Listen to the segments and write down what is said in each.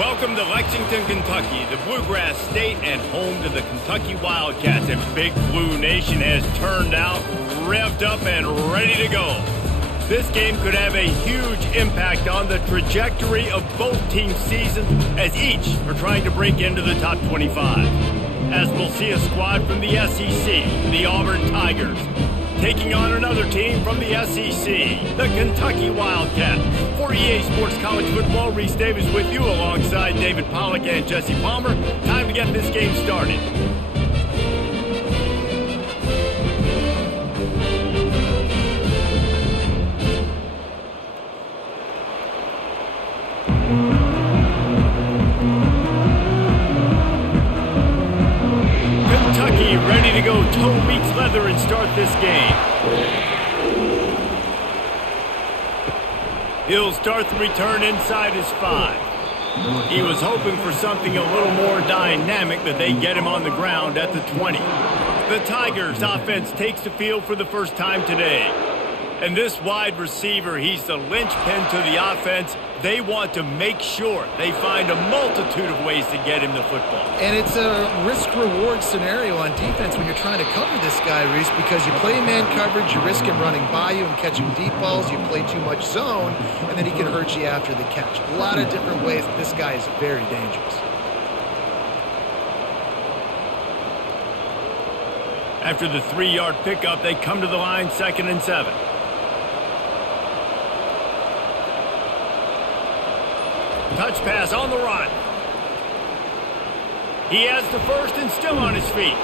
Welcome to Lexington, Kentucky, the Bluegrass State and home to the Kentucky Wildcats. And Big Blue Nation has turned out, revved up, and ready to go. This game could have a huge impact on the trajectory of both teams' seasons as each are trying to break into the top 25. As we'll see a squad from the SEC, the Auburn Tigers, taking on another team from the SEC, the Kentucky Wildcats. For EA Sports College Football, Reese Davis with you alongside David Pollack and Jesse Palmer. Time to get this game started. Kentucky ready to go toe meets leather and start this game. He'll start the return inside his 5. He was hoping for something a little more dynamic, but they get him on the ground at the 20. The Tigers offense takes the field for the first time today. And this wide receiver, he's the linchpin to the offense. They want to make sure they find a multitude of ways to get him the football. And it's a risk-reward scenario on defense when you're trying to cover this guy, Reese, because you play man coverage, you risk him running by you and catching deep balls, you play too much zone, and then he can hurt you after the catch. A lot of different ways. This guy is very dangerous. After the 3-yard pickup, they come to the line, 2nd and 7. Touch pass on the run. He has the first and still on his feet.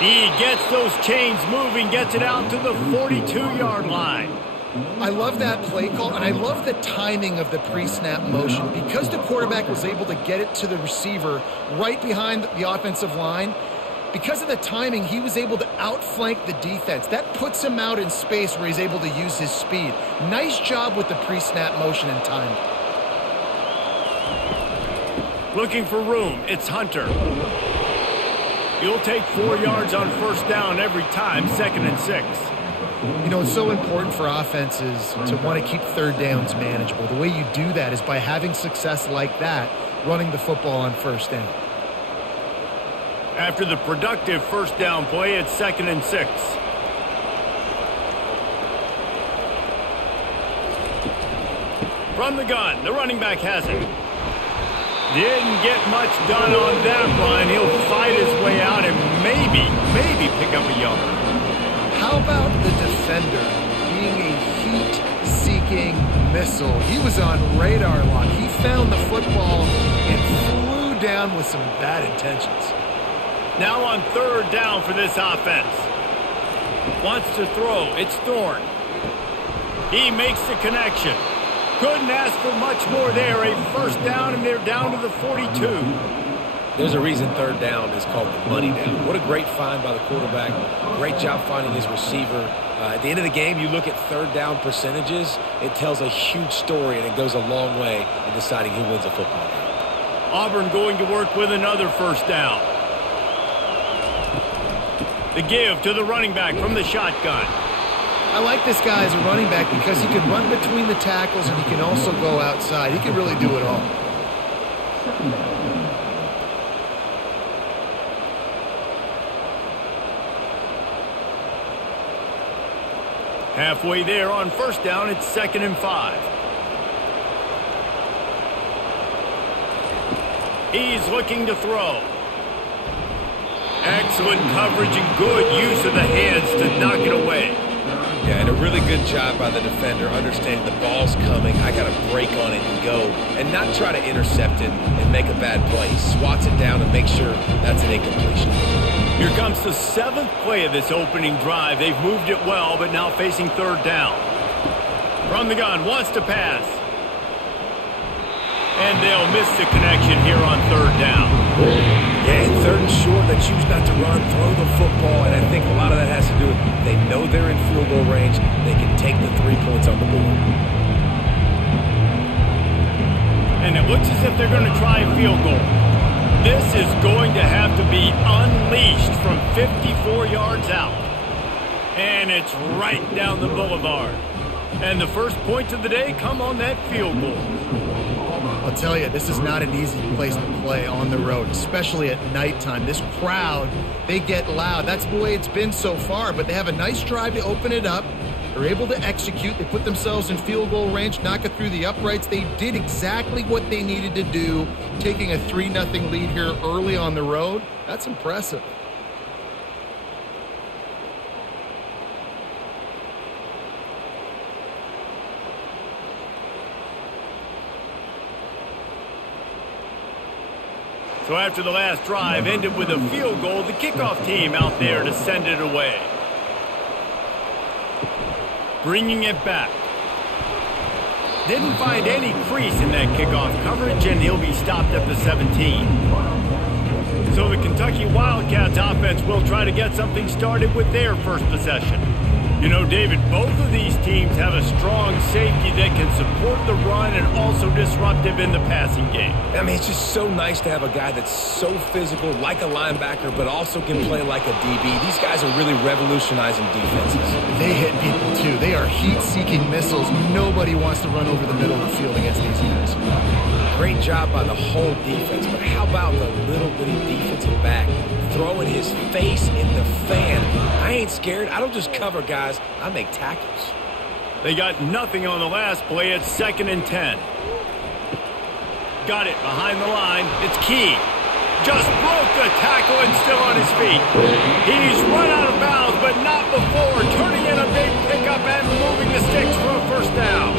He gets those chains moving, gets it out to the 42-yard line. I love that play call, and I love the timing of the pre-snap motion. Because the quarterback was able to get it to the receiver right behind the offensive line, because of the timing, he was able to outflank the defense. That puts him out in space where he's able to use his speed. Nice job with the pre-snap motion and timing. Looking for room, it's Hunter. He'll take 4 yards on first down every time, 2nd and 6. You know, it's so important for offenses to want to keep third downs manageable. The way you do that is by having success like that, running the football on first down. After the productive first down play, it's 2nd and 6. From the gun, the running back has it. Didn't get much done on that run. He'll fight his way out and maybe pick up a yard. How about the defender being a heat-seeking missile? He was on radar lock. He found the football and flew down with some bad intentions. Now on 3rd down for this offense. Wants to throw. It's Thorne. He makes the connection. Couldn't ask for much more there. A first down, and they're down to the 42. There's a reason 3rd down is called the money down. What a great find by the quarterback. Great job finding his receiver. At the end of the game, you look at 3rd down percentages. It tells a huge story, and it goes a long way in deciding who wins a football game. Auburn going to work with another first down. The give to the running back from the shotgun. I like this guy as a running back because he can run between the tackles and he can also go outside. He can really do it all. Halfway there on first down, it's 2nd and 5. He's looking to throw. Excellent coverage and good use of the hands to knock it away. Yeah, and a really good job by the defender, understanding the ball's coming. I got to break on it and go, and not try to intercept it and make a bad play. He swats it down and makes sure that's an incompletion. Here comes the 7th play of this opening drive. They've moved it well, but now facing 3rd down. From the gun, wants to pass. And they'll miss the connection here on 3rd down. Yeah, and 3rd and short, they choose not to run, throw the football, and I think a lot of that has to do with they know they're in field goal range. They can take the 3 points on the board. And it looks as if they're going to try a field goal. This is going to have to be unleashed from 54 yards out. And it's right down the boulevard. And the first points of the day come on that field goal. I'll tell you, this is not an easy place to play on the road, especially at nighttime. This crowd, they get loud. That's the way it's been so far, but they have a nice drive to open it up. They're able to execute. They put themselves in field goal range, knock it through the uprights. They did exactly what they needed to do, taking a 3-0 lead here early on the road. That's impressive. So after the last drive ended with a field goal, the kickoff team out there to send it away. Bringing it back. Didn't find any crease in that kickoff coverage, and he'll be stopped at the 17. So the Kentucky Wildcats offense will try to get something started with their first possession. You know, David, both of these teams have a strong safety that can support the run and also disruptive in the passing game. I mean, it's just so nice to have a guy that's so physical, like a linebacker, but also can play like a DB. These guys are really revolutionizing defenses. They hit people, too. They are heat-seeking missiles. Nobody wants to run over the middle of the field against these guys. Great job by the whole defense, but how about the little bitty defensive back throwing his face in the fan? I ain't scared. I don't just cover guys. I make tackles. They got nothing on the last play. It's 2nd and 10. Got it behind the line. It's Key. Just broke the tackle and still on his feet. He's run out of bounds, but not before turning in a big pickup and moving the sticks for a first down.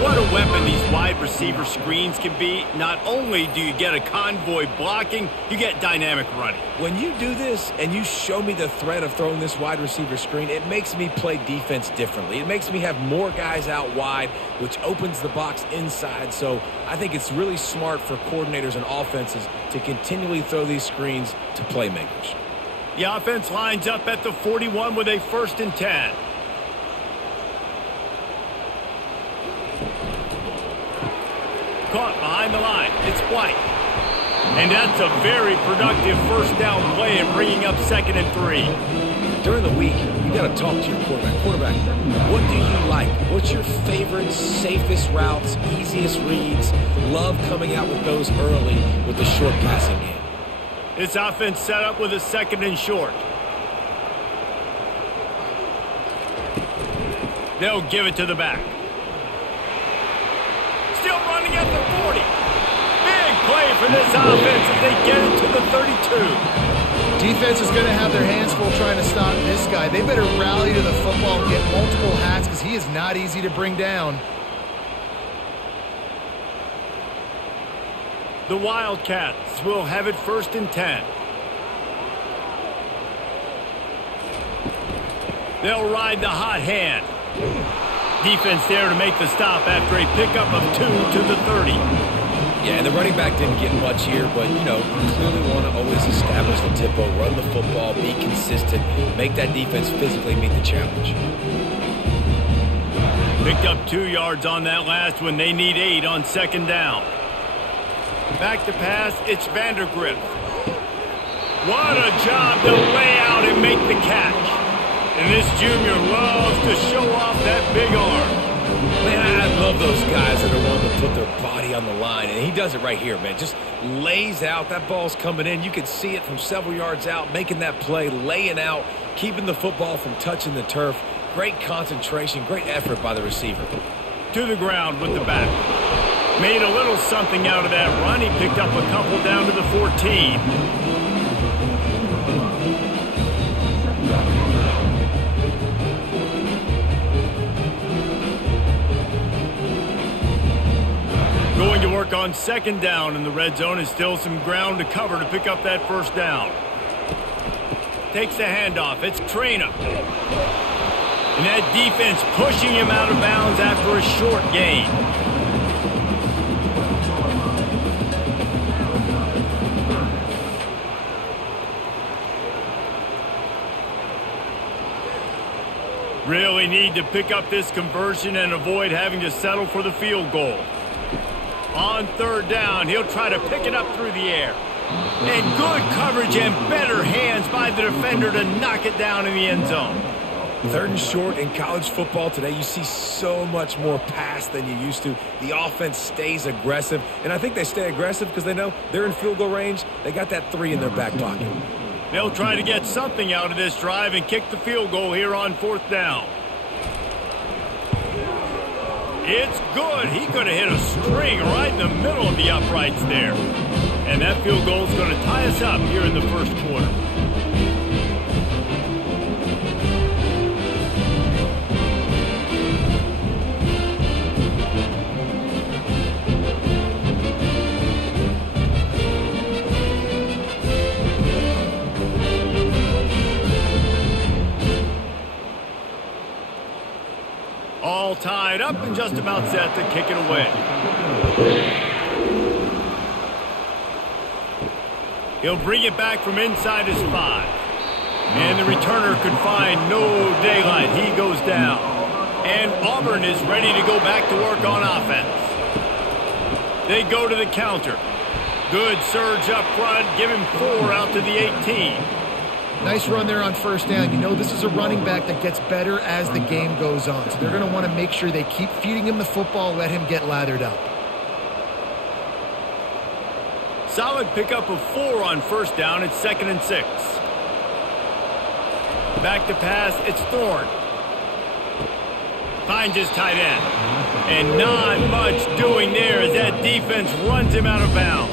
What a weapon these wide receiver screens can be. Not only do you get a convoy blocking, you get dynamic running. When you do this and you show me the threat of throwing this wide receiver screen, it makes me play defense differently. It makes me have more guys out wide, which opens the box inside. So I think it's really smart for coordinators and offenses to continually throw these screens to playmakers. The offense lines up at the 41 with a 1st and 10. Caught behind the line. It's White. And that's a very productive first down play and bringing up 2nd and 3. During the week, you got to talk to your quarterback. Quarterback, what do you like? What's your favorite, safest routes, easiest reads? Love coming out with those early with the short passing game. This offense set up with a 2nd and short. They'll give it to the back. Still running at the 40. Big play for this offense as they get it to the 32. Defense is going to have their hands full trying to stop this guy. They better rally to the football and get multiple hats because he is not easy to bring down. The Wildcats will have it 1st and 10. They'll ride the hot hand. Defense there to make the stop after a pickup of 2 to the 30. Yeah, and the running back didn't get much here, but, you know, you clearly want to always establish the tempo, run the football, be consistent, make that defense physically meet the challenge. Picked up 2 yards on that last one. They need 8 on 2nd down. Back to pass, it's Vandergrift. What a job to lay out and make the catch. And this junior loves to show off that big arm. Man, I love those guys that are willing to put their body on the line. And he does it right here, man. Just lays out. That ball's coming in. You can see it from several yards out, making that play, laying out, keeping the football from touching the turf. Great concentration, great effort by the receiver. To the ground with the back. Made a little something out of that run. He picked up a couple down to the 14. Going to work on 2nd down in the red zone, and still some ground to cover to pick up that 1st down. Takes the handoff. It's Traina. And that defense pushing him out of bounds after a short gain. Really need to pick up this conversion and avoid having to settle for the field goal. On 3rd down, he'll try to pick it up through the air. And good coverage and better hands by the defender to knock it down in the end zone. Third and short in college football today, you see so much more pass than you used to. The offense stays aggressive, and I think they stay aggressive because they know they're in field goal range. They got that 3 in their back pocket. They'll try to get something out of this drive and kick the field goal here on 4th down. It's good. He could have hit a string right in the middle of the uprights there. And that field goal is going to tie us up here in the first quarter. All tied up and just about set to kick it away. He'll bring it back from inside his 5. And the returner could find no daylight. He goes down. And Auburn is ready to go back to work on offense. They go to the counter. Good surge up front. Give him 4 out to the 18. Nice run there on 1st down. You know this is a running back that gets better as the game goes on. So they're going to want to make sure they keep feeding him the football, let him get lathered up. Solid pickup of 4 on 1st down. It's 2nd and 6. Back to pass. It's Thorne. Finds his tight end. And not much doing there as that defense runs him out of bounds.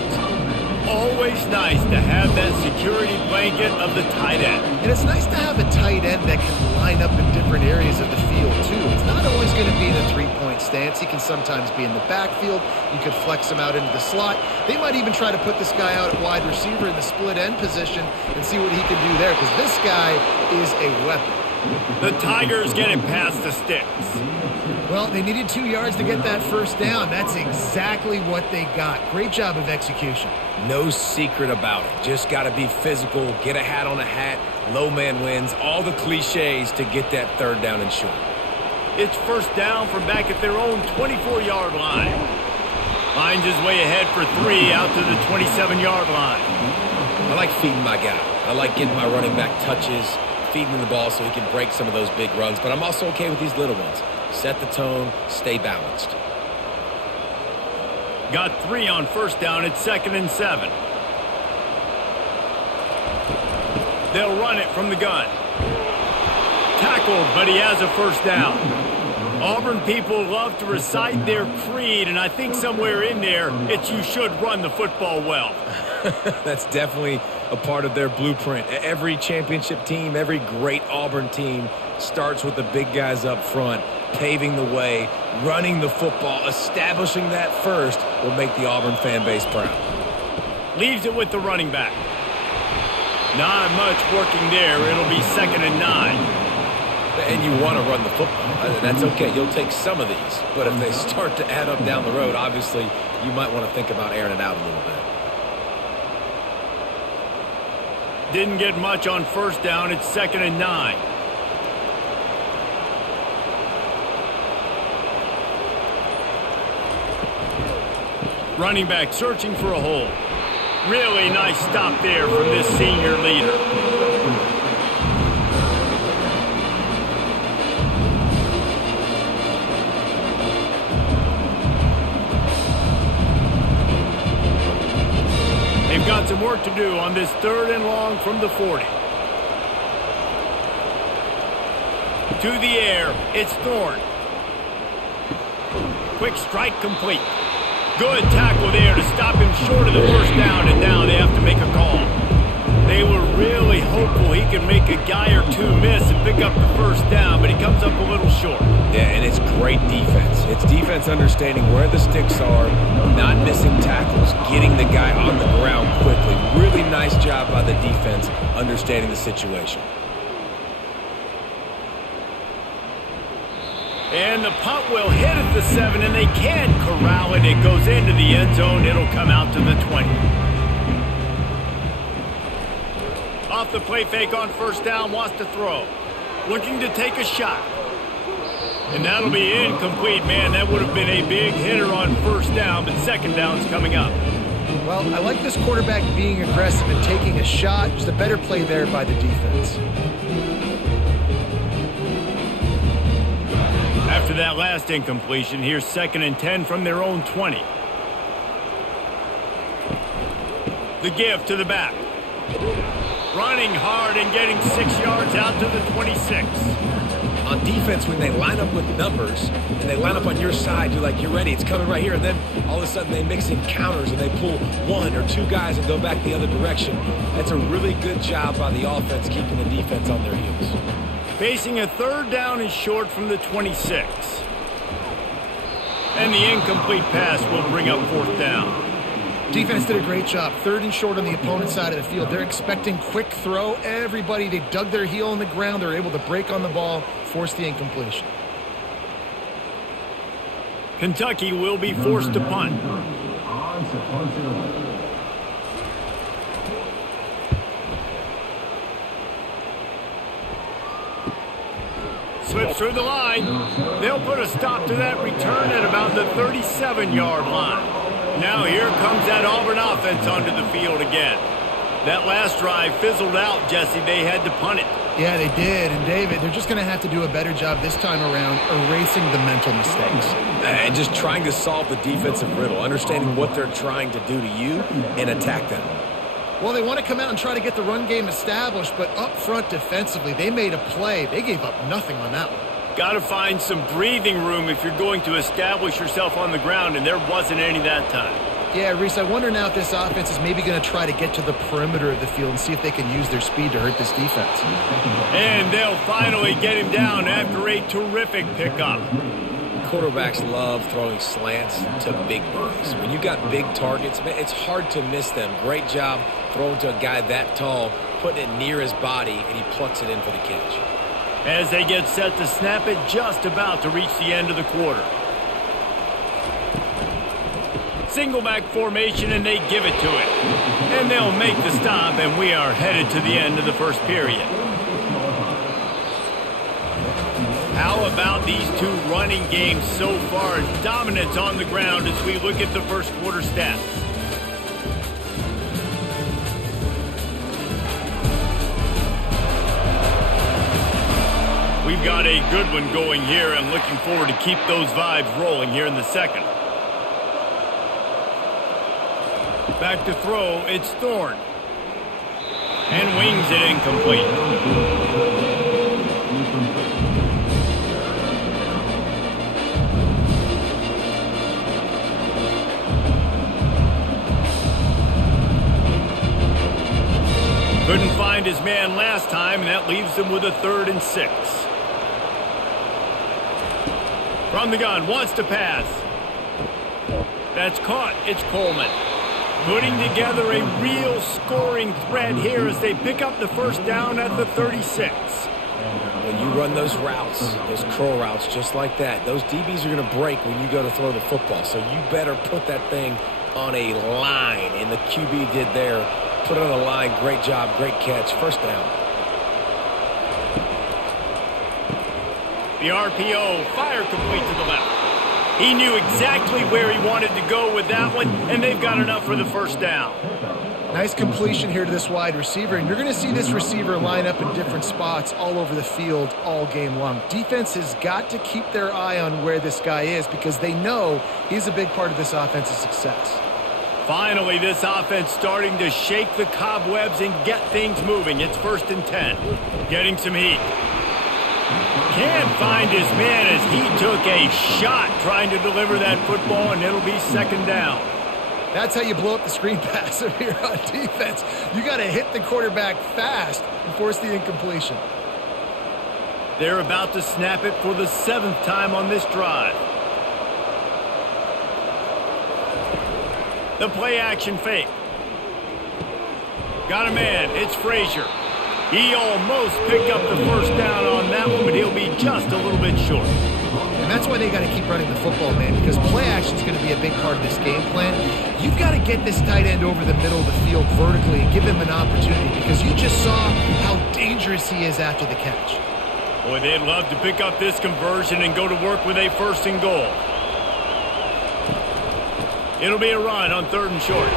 Always nice to have that security blanket of the tight end. And it's nice to have a tight end that can line up in different areas of the field, too. It's not always going to be in a 3-point stance. He can sometimes be in the backfield. You could flex him out into the slot. They might even try to put this guy out at wide receiver in the split end position and see what he can do there, because this guy is a weapon. The Tigers get it past the sticks. Well, they needed 2 yards to get that 1st down. That's exactly what they got. Great job of execution. No secret about it. Just got to be physical, get a hat on a hat, low man wins, all the cliches to get that 3rd down and short. It's 1st down from back at their own 24-yard line. Finds his way ahead for 3 out to the 27-yard line. I like feeding my guy. I like getting my running back touches, feeding him the ball so he can break some of those big runs, but I'm also okay with these little ones. Set the tone, stay balanced. Got 3 on 1st down. It's 2nd and 7. They'll run it from the gun. Tackled, but he has a 1st down. Auburn people love to recite their creed, and I think somewhere in there it's you should run the football well. That's definitely a part of their blueprint. Every championship team, every great Auburn team starts with the big guys up front, paving the way, running the football, establishing that first will make the Auburn fan base proud. Leaves it with the running back. Not much working there. It'll be 2nd and 9. And you want to run the football. That's okay. You'll take some of these. But if they start to add up down the road, obviously you might want to think about airing it out a little bit. Didn't get much on 1st down. It's 2nd and 9. Running back searching for a hole. Really nice stop there from this senior leader. They've got some work to do on this 3rd and long from the 40. To the air, it's Thorne. Quick strike complete. Good tackle there to stop him short of the 1st down, and now they have to make a call. They were really hopeful he could make a guy or 2 miss and pick up the 1st down, but he comes up a little short. Yeah, and it's great defense. It's defense understanding where the sticks are, not missing tackles, getting the guy on the ground quickly. Really nice job by the defense understanding the situation. And the punt will hit at the 7, and they can't corral it. It goes into the end zone. It'll come out to the 20. Off the play fake on 1st down, wants to throw. Looking to take a shot. And that'll be incomplete, man. That would have been a big hitter on 1st down, but 2nd down's coming up. Well, I like this quarterback being aggressive and taking a shot. Just a better play there by the defense. After that last incompletion, here's 2nd and 10 from their own 20. The give to the back. Running hard and getting 6 yards out to the 26. On defense, when they line up with numbers and they line up on your side, you're like, you're ready, it's coming right here. And then all of a sudden they mix in counters and they pull 1 or 2 guys and go back the other direction. That's a really good job by the offense keeping the defense on their heels. Facing a 3rd down and short from the 26. And the incomplete pass will bring up 4th down. Defense did a great job. 3rd and short on the opponent's side of the field. They're expecting quick throw. Everybody, they dug their heel in the ground. They're able to break on the ball, force the incompletion. Kentucky will be forced to punt. Slips through the line. They'll put a stop to that return at about the 37-yard line. Now here comes that Auburn offense onto the field again. That last drive fizzled out, Jesse. They had to punt it. Yeah, they did. And, David, they're just going to have to do a better job this time around erasing the mental mistakes. And just trying to solve the defensive riddle, understanding what they're trying to do to you and attack them. Well, they want to come out and try to get the run game established, but up front defensively, they made a play. They gave up nothing on that one. Got to find some breathing room if you're going to establish yourself on the ground, and there wasn't any that time. Yeah, Reese, I wonder now if this offense is maybe going to try to get to the perimeter of the field and see if they can use their speed to hurt this defense. And they'll finally get him down after a terrific pickup. Quarterbacks love throwing slants to big boys. When you got big targets, man, it's hard to miss them. Great job throwing to a guy that tall, putting it near his body, and he plucks it in for the catch. As they get set to snap it, just about to reach the end of the quarter. Single back formation, and they give it to it. And they'll make the stop, and we are headed to the end of the first period. How about these two running games so far? Dominance on the ground as we look at the first quarter stats. We've got a good one going here and looking forward to keep those vibes rolling here in the second. Back to throw, it's Thorne. And wings it incomplete. Couldn't find his man last time, and that leaves him with a 3rd and 6. From the gun, wants to pass. That's caught. It's Coleman. Putting together a real scoring threat here as they pick up the first down at the 36. When you run those routes, those curl routes just like that, those DBs are going to break when you go to throw the football. So you better put that thing on a line, and the QB did there. Put it on the line. Great job. Great catch. First down. The RPO, fire complete to the left. He knew exactly where he wanted to go with that one, and they've got enough for the first down. Nice completion here to this wide receiver, and you're going to see this receiver line up in different spots all over the field all game long. Defense has got to keep their eye on where this guy is because they know he's a big part of this offense's success. Finally, this offense starting to shake the cobwebs and get things moving. It's 1st and 10. Getting some heat. Can't find his man as he took a shot trying to deliver that football, and it'll be 2nd down. That's how you blow up the screen pass if you're on defense. You got to hit the quarterback fast and force the incompletion. They're about to snap it for the 7th time on this drive. The play action fake. Got a man. It's Frazier. He almost picked up the first down on that one, but he'll be just a little bit short. And that's why they got to keep running the football, man, because play action is going to be a big part of this game plan. You've got to get this tight end over the middle of the field vertically and give him an opportunity because you just saw how dangerous he is after the catch. Boy, they'd love to pick up this conversion and go to work with a 1st and goal. It'll be a run on 3rd and short.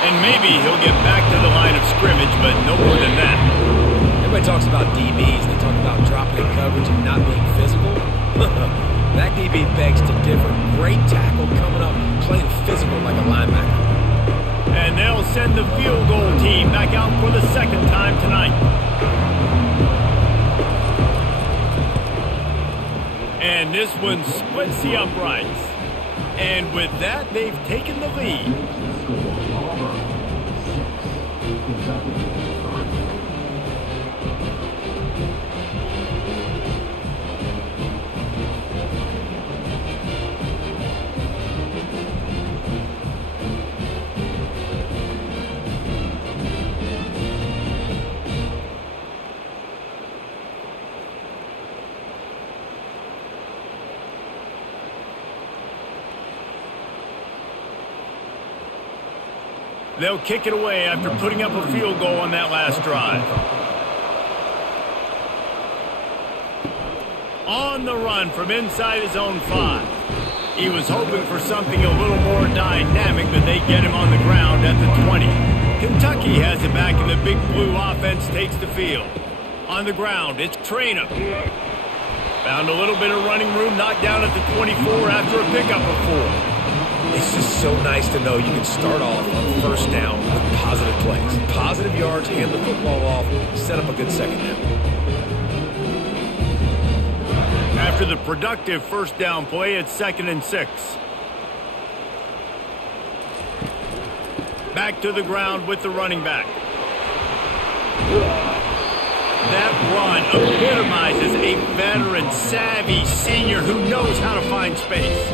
And maybe he'll get back to the line of scrimmage, but no more than that. Everybody talks about DBs. They talk about dropping in coverage and not being physical. That DB begs to differ. Great tackle coming up, playing physical like a linebacker. And they'll send the field goal team back out for the second time tonight. And this one splits the uprights. And with that, they've taken the lead. They'll kick it away after putting up a field goal on that last drive. On the run from inside his own 5. He was hoping for something a little more dynamic, but they get him on the ground at the 20. Kentucky has it back, and the Big Blue offense takes the field. On the ground, it's Traynham. Found a little bit of running room, knocked down at the 24 after a pickup of 4. It's just so nice to know you can start off on first down with positive plays. Positive yards, hand the football off, set up a good second down. After the productive first down play, it's 2nd and 6. Back to the ground with the running back. That run epitomizes a veteran, savvy senior who knows how to find space.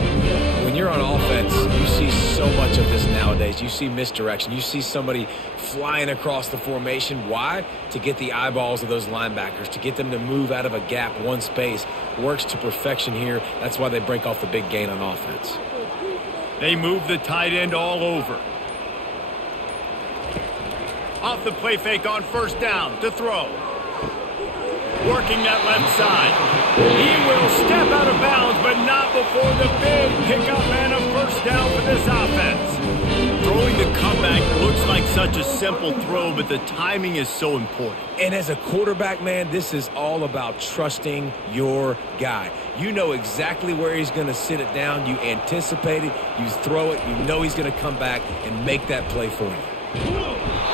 When you're on offense, you see so much of this nowadays. You see misdirection. You see somebody flying across the formation. Why? To get the eyeballs of those linebackers, to get them to move out of a gap, one space. Works to perfection here. That's why they break off the big gain on offense. They move the tight end all over. Off the play fake on first down to throw. Working that left side. He will step out of bounds, but not before the big pickup and a first down for this offense. Throwing the comeback looks like such a simple throw, but the timing is so important. And as a quarterback, man, this is all about trusting your guy. You know exactly where he's going to sit it down. You anticipate it. You throw it. You know he's going to come back and make that play for you.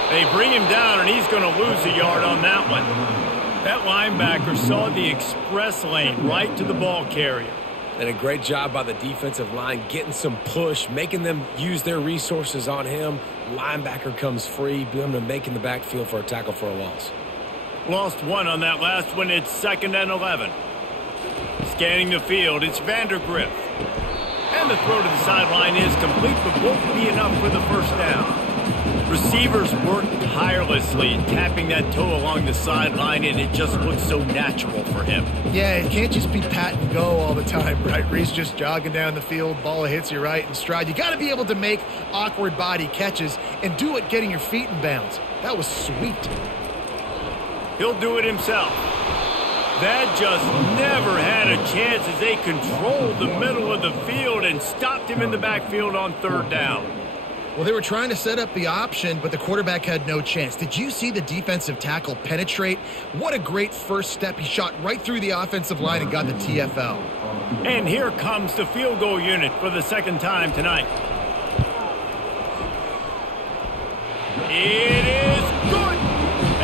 They bring him down, and he's going to lose a yard on that one. That linebacker saw the express lane right to the ball carrier. And a great job by the defensive line getting some push, making them use their resources on him. Linebacker comes free, boom, and making the backfield for a tackle for a loss. Lost 1 on that last one. It's 2nd and 11. Scanning the field, it's Vandergriff. And the throw to the sideline is complete, but won't be enough for the first down. Receivers work tirelessly, tapping that toe along the sideline, and it just looks so natural for him. Yeah, it can't just be pat and go all the time, right? Reese just jogging down the field, ball hits you right in stride. You got to be able to make awkward body catches and do it getting your feet in bounds. That was sweet. He'll do it himself. That just never had a chance as they controlled the middle of the field and stopped him in the backfield on third down. Well, they were trying to set up the option, but the quarterback had no chance. Did you see the defensive tackle penetrate? What a great first step. He shot right through the offensive line and got the TFL. And here comes the field goal unit for the second time tonight. It is good.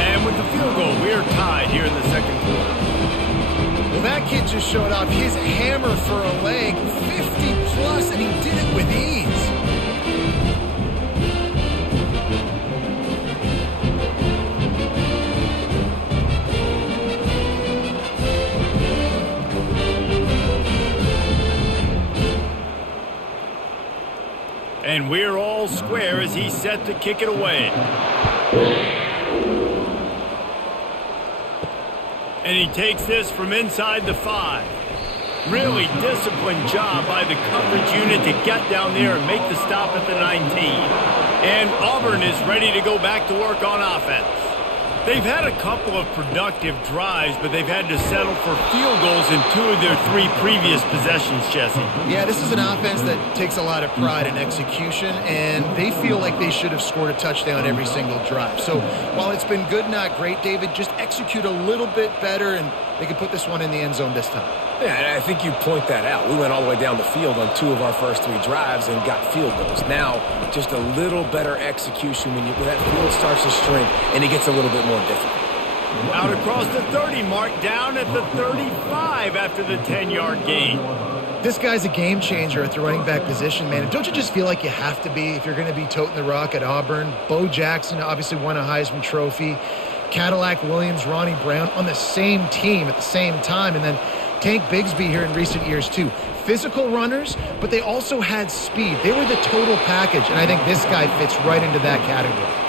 And with the field goal, we're tied here in the second quarter. Well, that kid just showed off his hammer for a leg, 50-plus, and he did it with ease. And we're all square as he's set to kick it away. And he takes this from inside the 5. Really disciplined job by the coverage unit to get down there and make the stop at the 19. And Auburn is ready to go back to work on offense. They've had a couple of productive drives, but they've had to settle for field goals in 2 of their 3 previous possessions, Jesse. Yeah, this is an offense that takes a lot of pride in execution, and they feel like they should have scored a touchdown every single drive. So while it's been good, not great, David, just execute a little bit better, and they can put this one in the end zone this time. Yeah, I think you point that out. We went all the way down the field on 2 of our first 3 drives and got field goals. Now, just a little better execution when that field starts to shrink and it gets a little bit more difficult. Out across the 30 mark, down at the 35 after the 10-yard gain. This guy's a game changer at the running back position, man. And don't you just feel like you have to be if you're going to be toting the rock at Auburn? Bo Jackson obviously won a Heisman Trophy. Cadillac Williams, Ronnie Brown on the same team at the same time. And then Tank Bigsby here in recent years, too. Physical runners, but they also had speed. They were the total package, and I think this guy fits right into that category.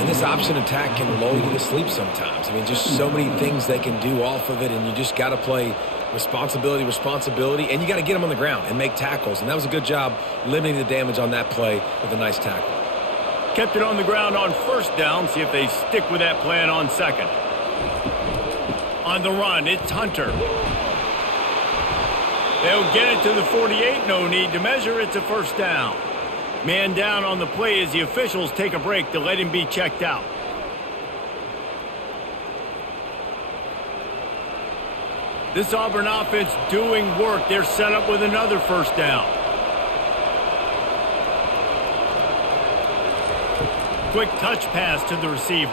And this option attack can lull you to sleep sometimes. I mean, just so many things they can do off of it, and you just got to play responsibility, and you got to get them on the ground and make tackles. And that was a good job limiting the damage on that play with a nice tackle. Kept it on the ground on first down. See if they stick with that plan on second. On the run, it's Hunter. They'll get it to the 48. No need to measure. It's a first down. Man down on the play as the officials take a break to let him be checked out. This Auburn offense doing work. They're set up with another first down. Quick touch pass to the receiver.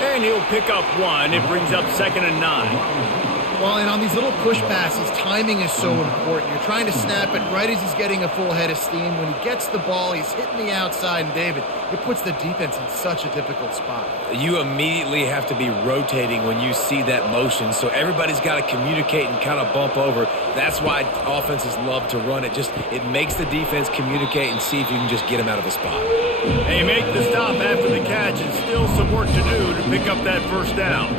And he'll pick up 1. It brings up 2nd and 9. Well, and on these little push passes, timing is so important. You're trying to snap it right as he's getting a full head of steam. When he gets the ball, he's hitting the outside, and David, it puts the defense in such a difficult spot. You immediately have to be rotating when you see that motion, so everybody's got to communicate and kind of bump over. That's why offenses love to run it. It makes the defense communicate and see if you can just get him out of a spot. They make the stop after the catch, and still some work to do to pick up that first down.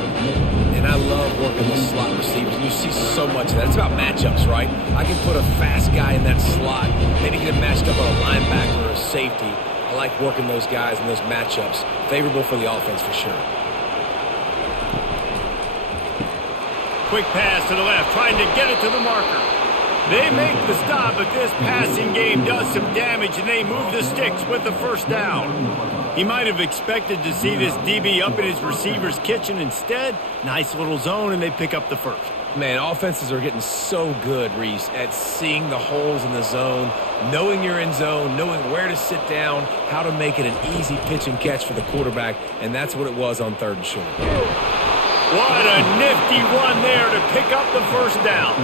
And I love working the slot receivers. You see so much of that. It's about matchups, right? I can put a fast guy in that slot, maybe get him matched up on a linebacker or a safety. I like working those guys in those matchups. Favorable for the offense for sure. Quick pass to the left, trying to get it to the marker. They make the stop, but this passing game does some damage, and they move the sticks with the first down. He might have expected to see this DB up in his receiver's kitchen. Instead, nice little zone, and they pick up the first. Man, offenses are getting so good, Reese, at seeing the holes in the zone, knowing you're in zone, knowing where to sit down, how to make it an easy pitch and catch for the quarterback, and that's what it was on 3rd and short. What a nifty run there to pick up the first down.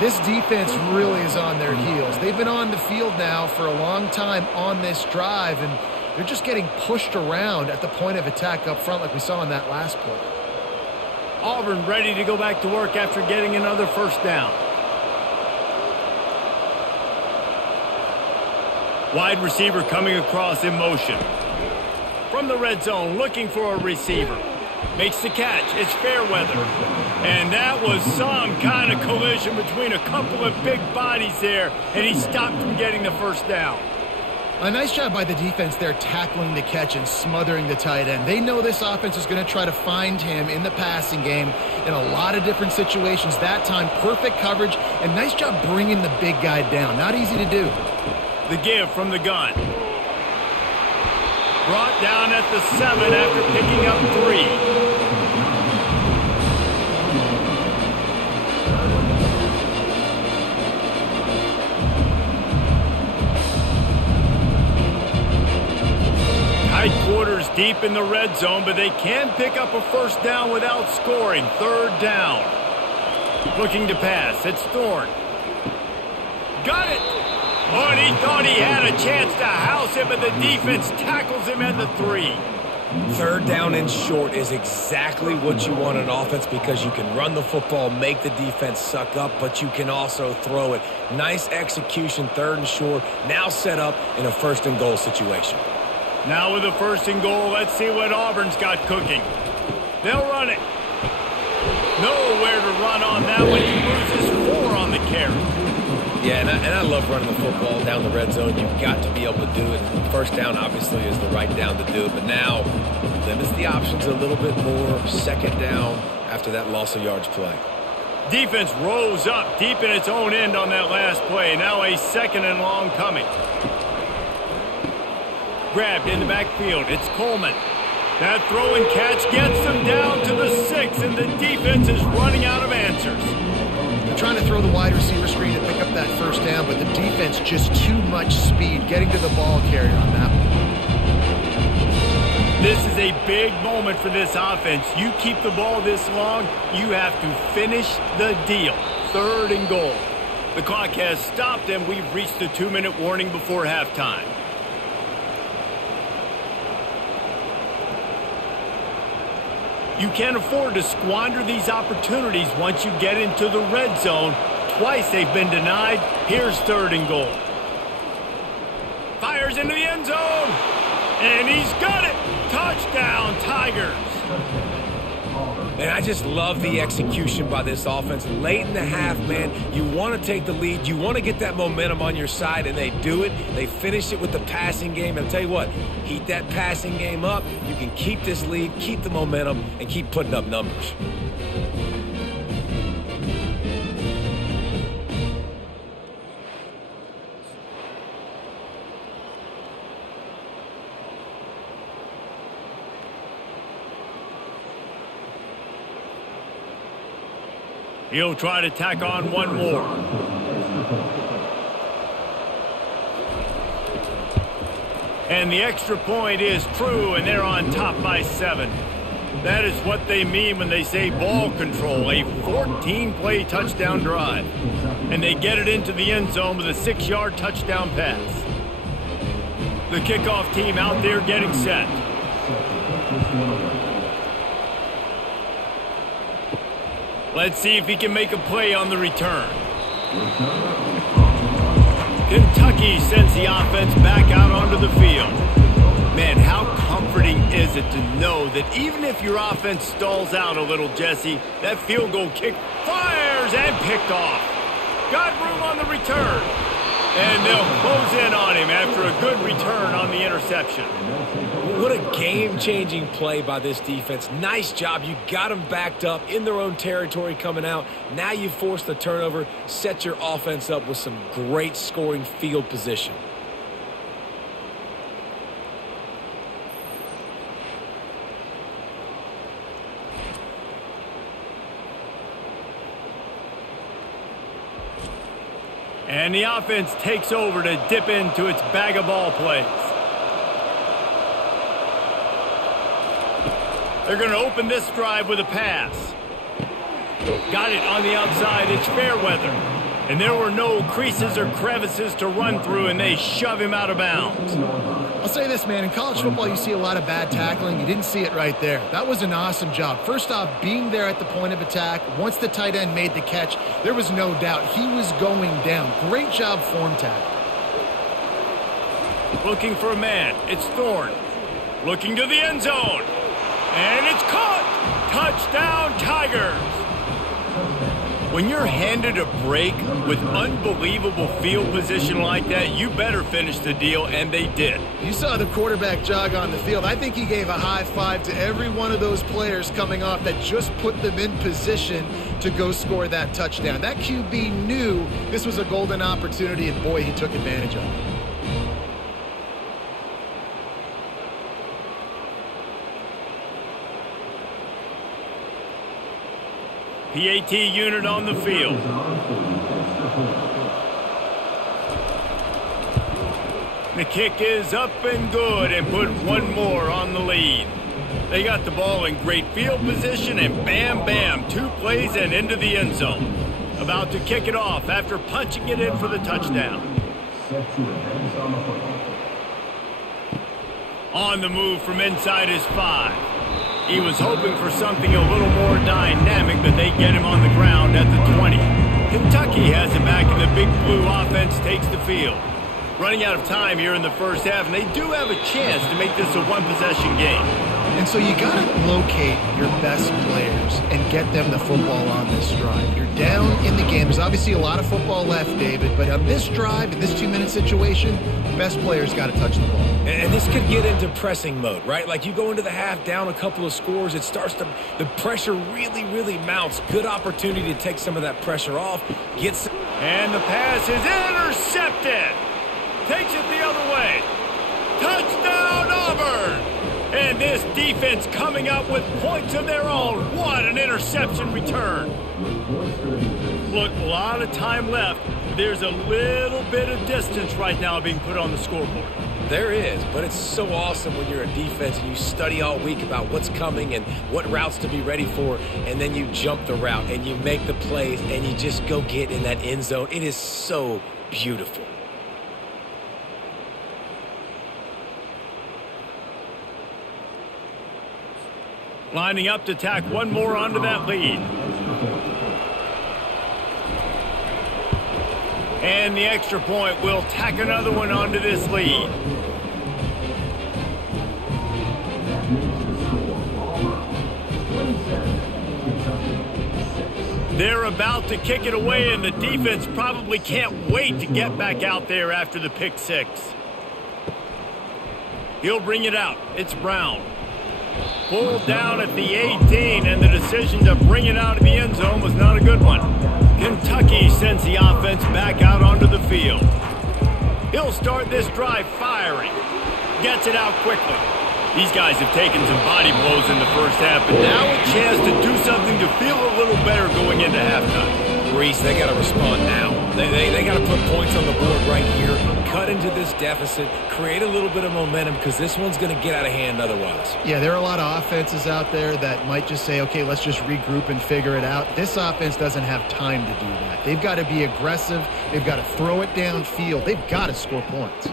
This defense really is on their heels. They've been on the field now for a long time on this drive, and they're just getting pushed around at the point of attack up front like we saw in that last play. Auburn ready to go back to work after getting another first down. Wide receiver coming across in motion. From the red zone, looking for a receiver. Makes the catch. It's Fairweather. And that was some kind of collision between a couple of big bodies there, and he stopped from getting the first down. A nice job by the defense there tackling the catch and smothering the tight end. They know this offense is going to try to find him in the passing game in a lot of different situations. That time, perfect coverage, and nice job bringing the big guy down. Not easy to do. The give from the gun. Brought down at the 7 after picking up 3. Tight quarters deep in the red zone, but they can pick up a first down without scoring. 3rd down. Looking to pass. It's Thorne. Got it. Oh, and he thought he had a chance to house him, but the defense tackles him at the 3. 3rd down and short is exactly what you want in offense because you can run the football, make the defense suck up, but you can also throw it. Nice execution, 3rd and short, now set up in a 1st and goal situation. Now with a 1st and goal, let's see what Auburn's got cooking. They'll run it. Nowhere to run on that one. He loses 4 on the carry. Yeah, and I love running the football down the red zone. You've got to be able to do it. 1st down, obviously, is the right down to do it. But now, limits the options a little bit more. 2nd down after that loss of yards play. Defense rose up deep in its own end on that last play. Now a 2nd and long coming. Grabbed in the backfield. It's Coleman. That throw and catch gets them down to the 6, and the defense is running out of answers. They're trying to throw the wide receiver screen to pick up that first down, but the defense just too much speed getting to the ball carrier on that one. This is a big moment for this offense. You keep the ball this long, you have to finish the deal. 3rd and goal. The clock has stopped, and we've reached the 2-minute warning before halftime. You can't afford to squander these opportunities once you get into the red zone. Twice they've been denied. Here's 3rd and goal. Fires into the end zone. And he's got it. Touchdown, Tigers. And I just love the execution by this offense. Late in the half, man, you want to take the lead. You want to get that momentum on your side, and they do it. They finish it with the passing game. And I'll tell you what, heat that passing game up. You can keep this lead, keep the momentum, and keep putting up numbers. He'll try to tack on one more. And the extra point is true, and they're on top by 7. That is what they mean when they say ball control, a 14-play touchdown drive. And they get it into the end zone with a 6-yard touchdown pass. The kickoff team out there getting set. Let's see if he can make a play on the return. Kentucky sends the offense back out onto the field. Man, how comforting is it to know that even if your offense stalls out a little, Jesse, that field goal kick fires and picked off. Got room on the return. And they'll close in on him after a good return on the interception. What a game-changing play by this defense. Nice job. You got them backed up in their own territory coming out. Now you force the turnover, set your offense up with some great scoring field position. And the offense takes over to dip into its bag of ball plays. They're going to open this drive with a pass. Got it on the outside. It's fair weather. And there were no creases or crevices to run through, and they shove him out of bounds. I'll say this, man. In college football, you see a lot of bad tackling. You didn't see it right there. That was an awesome job. First off, being there at the point of attack. Once the tight end made the catch, there was no doubt he was going down. Great job form tackle. Looking for a man. It's Thorne. Looking to the end zone. And it's caught. Touchdown, Tigers. When you're handed a break with unbelievable field position like that, you better finish the deal, and they did. You saw the quarterback jog on the field. I think he gave a high five to every one of those players coming off that just put them in position to go score that touchdown. That QB knew this was a golden opportunity, and boy, he took advantage of it. PAT unit on the field. The kick is up and good, and put one more on the lead. They got the ball in great field position, and bam, bam, 2 plays and into the end zone. About to kick it off after punching it in for the touchdown. On the move from inside his 5. He was hoping for something a little more dynamic, but they get him on the ground at the 20. Kentucky has it back, and the Big Blue offense takes the field. Running out of time here in the first half, and they do have a chance to make this a one-possession game. And so you got to locate your best players and get them the football on this drive. You're down in the game. There's obviously a lot of football left, David, but on this drive, in this 2-minute situation, best players got to touch the ball. And this could get into pressing mode, right? Like you go into the half down a couple of scores, it starts to, the pressure really, really mounts. Good opportunity to take some of that pressure off. And the pass is intercepted. Takes it the other way. Touchdown, Auburn. And this defense coming up with points of their own. What an interception return. Look, a lot of time left. There's a little bit of distance right now being put on the scoreboard. There is, but it's so awesome when you're a defense and you study all week about what's coming and what routes to be ready for, and then you jump the route and you make the plays and you just go get in that end zone. It is so beautiful. Lining up to tack one more onto that lead. And the extra point will tack another one onto this lead. They're about to kick it away, and the defense probably can't wait to get back out there after the pick six. He'll bring it out. It's Brown. Pulled down at the 18, and the decision to bring it out of the end zone was not a good one. Kentucky sends the offense back out onto the field. He'll start this drive firing. Gets it out quickly. These guys have taken some body blows in the first half, but now a chance to do something to feel a little better going into halftime. Reese, they got to respond now. They got to put points on the board right here, cut into this deficit, create a little bit of momentum, because this one's going to get out of hand otherwise. Yeah, there are a lot of offenses out there that might just say, okay, let's just regroup and figure it out. This offense doesn't have time to do that. They've got to be aggressive. They've got to throw it downfield. They've got to score points.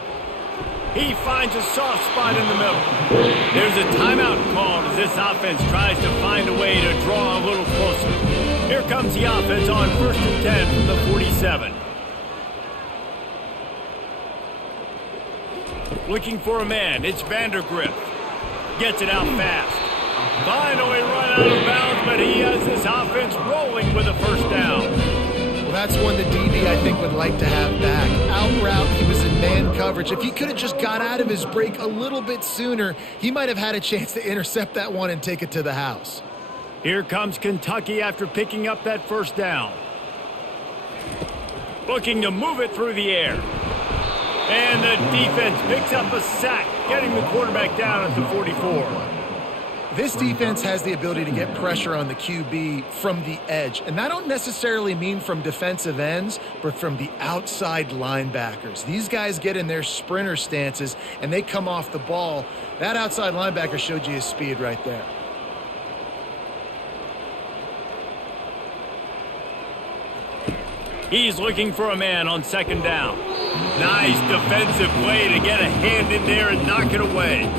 He finds a soft spot in the middle. There's a timeout called as this offense tries to find a way to draw a little closer. Here comes the offense on 1st and 10 from the 47. Looking for a man. It's Vandergrift. Gets it out fast. Finally run out of bounds, but he has this offense rolling with a first down. Well, that's one the DB, I think, would like to have back. Out route, he was in man coverage. If he could have just got out of his break a little bit sooner, he might have had a chance to intercept that one and take it to the house. Here comes Kentucky after picking up that first down. Looking to move it through the air. And the defense picks up a sack, getting the quarterback down at the 44. This defense has the ability to get pressure on the QB from the edge. And I don't necessarily mean from defensive ends, but from the outside linebackers. These guys get in their sprinter stances, and they come off the ball. That outside linebacker showed you his speed right there. He's looking for a man on second down. Nice defensive play to get a hand in there and knock it away.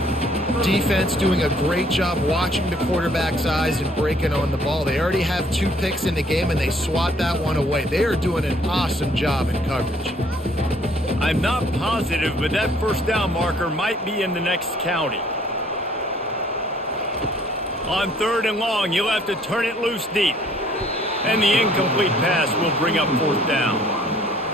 Defense doing a great job watching the quarterback's eyes and breaking on the ball. They already have 2 picks in the game, and they swat that one away. They are doing an awesome job in coverage. I'm not positive, but that first down marker might be in the next county. On 3rd and long, you'll have to turn it loose deep. And the incomplete pass will bring up 4th down.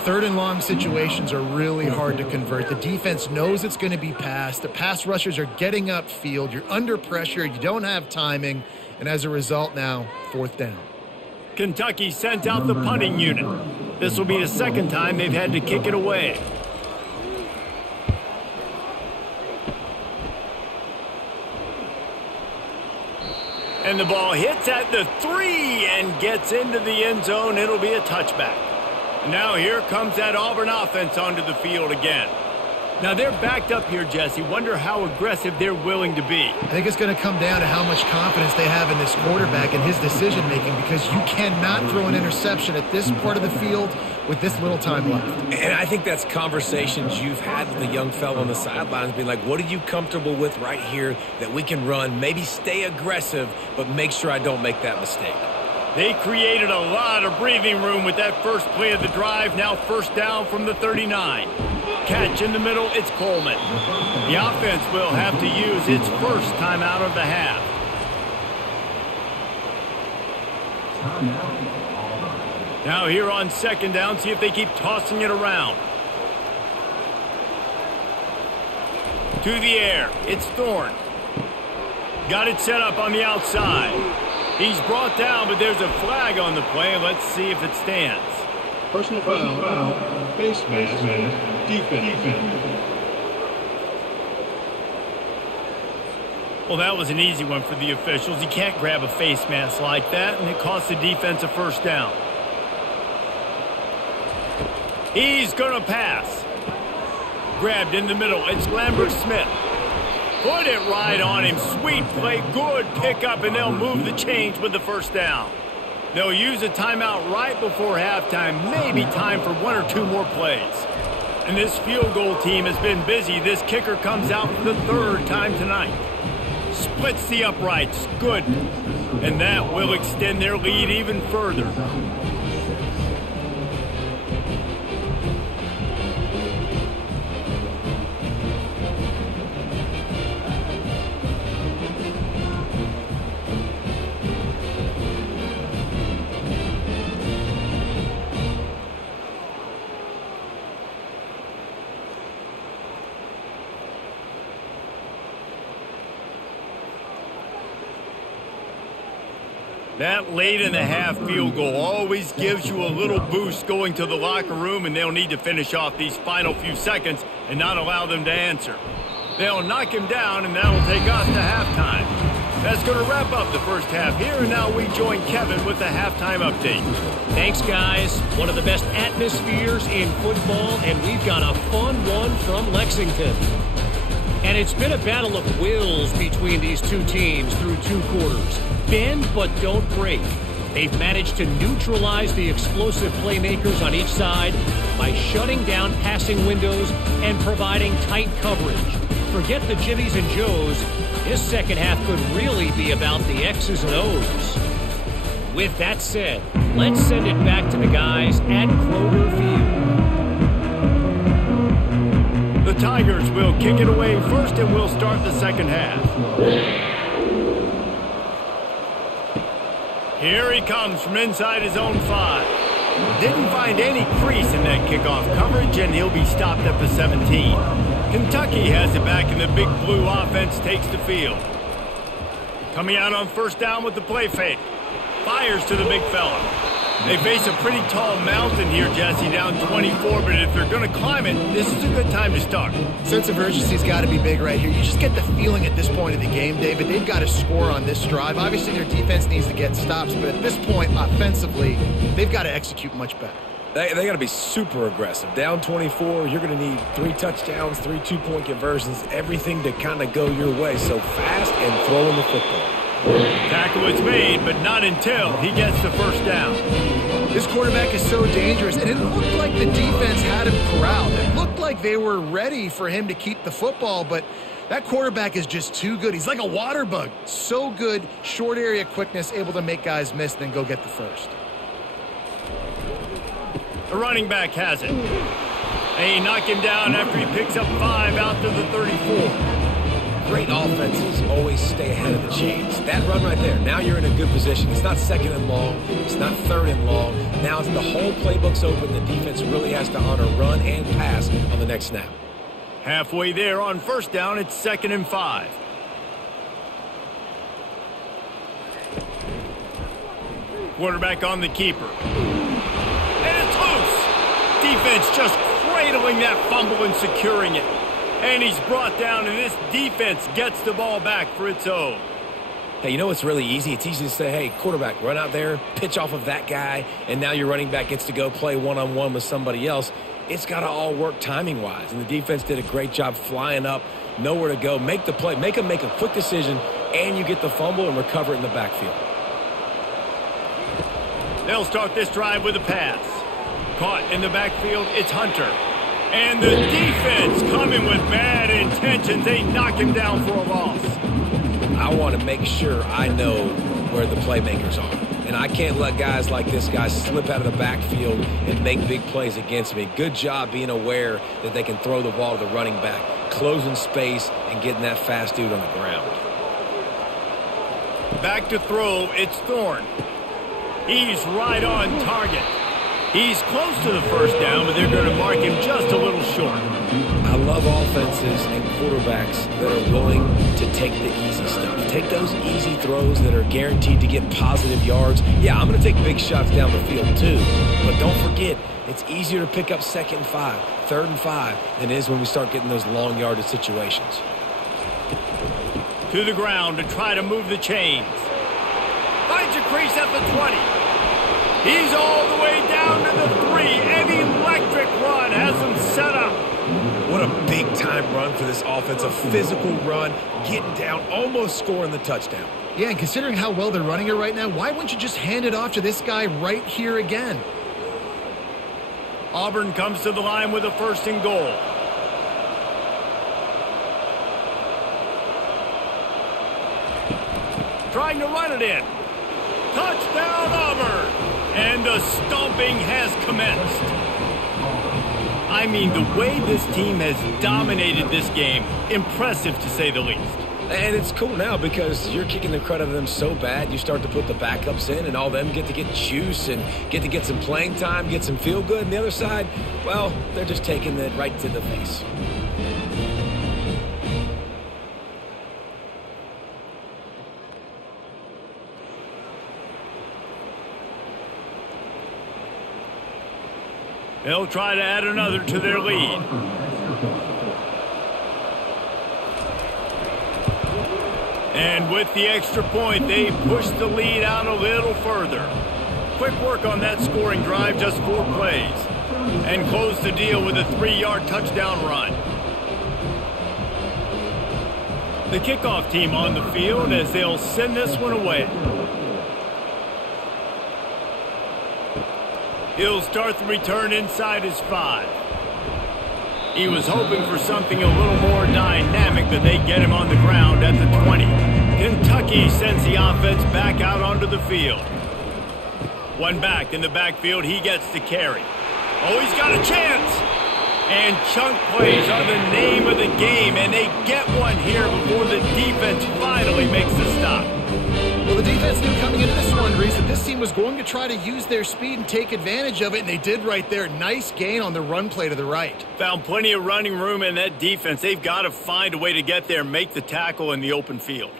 3rd and long situations are really hard to convert. The defense knows it's going to be passed. The pass rushers are getting upfield. You're under pressure. You don't have timing. And as a result now, 4th down. Kentucky sent out the punting unit. This will be the second time they've had to kick it away. And the ball hits at the 3 and gets into the end zone. It'll be a touchback. Now here comes that Auburn offense onto the field again. Now they're backed up here, Jesse. Wonder how aggressive they're willing to be. I think it's going to come down to how much confidence they have in this quarterback and his decision-making, because you cannot throw an interception at this part of the field with this little time left. And I think that's conversations you've had with the young fellow on the sidelines, being like, what are you comfortable with right here that we can run? Maybe stay aggressive, but make sure I don't make that mistake. They created a lot of breathing room with that first play of the drive. Now 1st down from the 39. Catch in the middle, it's Coleman. The offense will have to use its first timeout of the half. Now here on 2nd down, see if they keep tossing it around. To the air, it's Thorne. Got it set up on the outside. He's brought down, but there's a flag on the play. Let's see if it stands. Personal foul, base defense. Well, that was an easy one for the officials. You can't grab a face mask like that, and it costs the defense a first down. He's going to pass. Grabbed in the middle. It's Lambert Smith. Put it right on him. Sweet play. Good pickup, and they'll move the chains with the first down. They'll use a timeout right before halftime. Maybe time for one or two more plays. And this field goal team has been busy. This kicker comes out for the third time tonight. Splits the uprights. Good. And that will extend their lead even further. That late in the half field goal always gives you a little boost going to the locker room, and they'll need to finish off these final few seconds and not allow them to answer. They'll knock him down, and that'll take us to halftime. That's going to wrap up the first half here, and now we join Kevin with the halftime update. Thanks, guys. One of the best atmospheres in football, and we've got a fun one from Lexington. And it's been a battle of wills between these two teams through two quarters. Bend but don't break. They've managed to neutralize the explosive playmakers on each side by shutting down passing windows and providing tight coverage. Forget the Jimmies and Joes. This second half could really be about the X's and O's. With that said, let's send it back to the guys at Kroger Field. The Tigers will kick it away first, and we'll start the second half. Here he comes from inside his own 5. Didn't find any crease in that kickoff coverage, and he'll be stopped at the 17. Kentucky has it back, and the big blue offense takes the field. Coming out on first down with the play fake. Fires to the big fella. They face a pretty tall mountain here, Jesse, down 24, but if they're going to climb it, this is a good time to start. Sense of urgency's got to be big right here. You just get the feeling at this point of the game, David, they've got to score on this drive. Obviously, their defense needs to get stops, but at this point, offensively, they've got to execute much better. They got to be super aggressive. Down 24, you're going to need 3 touchdowns, 3 two-point conversions, everything to kind of go your way. So fast and throwing the football. Tackle is made, but not until he gets the first down. This quarterback is so dangerous, and it looked like the defense had him corralled. It looked like they were ready for him to keep the football, but that quarterback is just too good. He's like a water bug. So good, short area quickness, able to make guys miss, then go get the first. The running back has it. They knock him down after he picks up 5 out to the 34. Great offenses always stay ahead of the chains. That run right there, now you're in a good position. It's not second and long. It's not third and long. Now it's the whole playbook's open. The defense really has to honor run and pass on the next snap. Halfway there on first down, it's 2nd and 5. Quarterback on the keeper. And it's loose. Defense just cradling that fumble and securing it. And he's brought down, and this defense gets the ball back for its own. Hey, you know what's really easy? It's easy to say, hey, quarterback, run out there, pitch off of that guy, and now your running back gets to go play one-on-one with somebody else. It's got to all work timing-wise, and the defense did a great job flying up, nowhere to go, make the play, make a quick decision, and you get the fumble and recover it in the backfield. They'll start this drive with a pass. Caught in the backfield, it's Hunter. And the defense coming with bad intentions. They knock him down for a loss. I want to make sure I know where the playmakers are. And I can't let guys like this guy slip out of the backfield and make big plays against me. Good job being aware that they can throw the ball to the running back, closing space and getting that fast dude on the ground. Back to throw, it's Thorne. He's right on target. He's close to the first down, but they're going to mark him just a little short. I love offenses and quarterbacks that are willing to take the easy stuff. Take those easy throws that are guaranteed to get positive yards. Yeah, I'm going to take big shots down the field too. But don't forget, it's easier to pick up 2nd and 5, 3rd and 5 than it is when we start getting those long yardage situations. To the ground to try to move the chains. Finds a crease at the 20. He's all the way down to the 3. An electric run has him set up. What a big-time run for this offense. A physical run, getting down, almost scoring the touchdown. Yeah, and considering how well they're running it right now, why wouldn't you just hand it off to this guy right here again? Auburn comes to the line with a 1st and goal. Trying to run it in. Touchdown, Auburn! And the stomping has commenced. I mean, the way this team has dominated this game, impressive to say the least. And it's cool now because you're kicking the crud out of them so bad, you start to put the backups in, and all them get to get juice and get to get some playing time, get some feel good. And the other side, well, they're just taking it right to the face. They'll try to add another to their lead. And with the extra point, they push the lead out a little further. Quick work on that scoring drive, just 4 plays. And close the deal with a 3-yard touchdown run. The kickoff team on the field as they'll send this one away. He'll start the return inside his 5. He was hoping for something a little more dynamic, but they get him on the ground at the 20. Kentucky sends the offense back out onto the field. One back in the backfield, he gets the carry. Oh, he's got a chance! And chunk plays are the name of the game, and they get one here before the defense finally makes the stop. Well, the defense knew coming into this one, Reese, that this team was going to try to use their speed and take advantage of it, and they did right there. Nice gain on the run play to the right. Found plenty of running room in that defense. They've got to find a way to get there and make the tackle in the open field.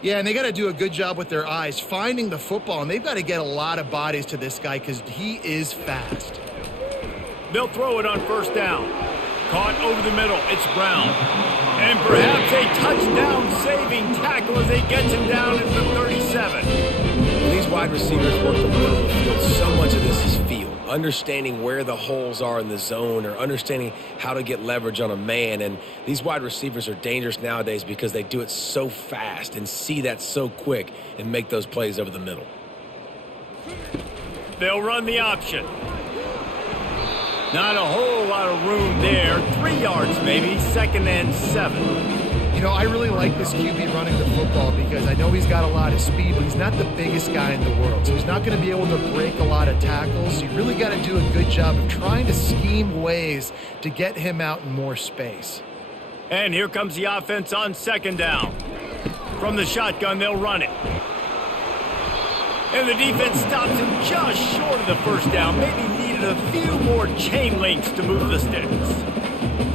Yeah, and they got to do a good job with their eyes, finding the football, and they've got to get a lot of bodies to this guy because he is fast. They'll throw it on 1st down. Caught over the middle. It's Brown. And perhaps a touchdown-saving tackle as they get him down at the 37. When these wide receivers work the middle of the field, so much of this is feel. Understanding where the holes are in the zone or understanding how to get leverage on a man. And these wide receivers are dangerous nowadays because they do it so fast and see that so quick and make those plays over the middle. They'll run the option. Not a whole lot of room there. 3 yards maybe, 2nd and 7. You know, I really like this QB running the football because I know he's got a lot of speed, but he's not the biggest guy in the world. So he's not going to be able to break a lot of tackles. You really got to do a good job of trying to scheme ways to get him out in more space. And here comes the offense on 2nd down. From the shotgun, they'll run it. And the defense stops him just short of the 1st down. Maybe needed a few more chain links to move the sticks.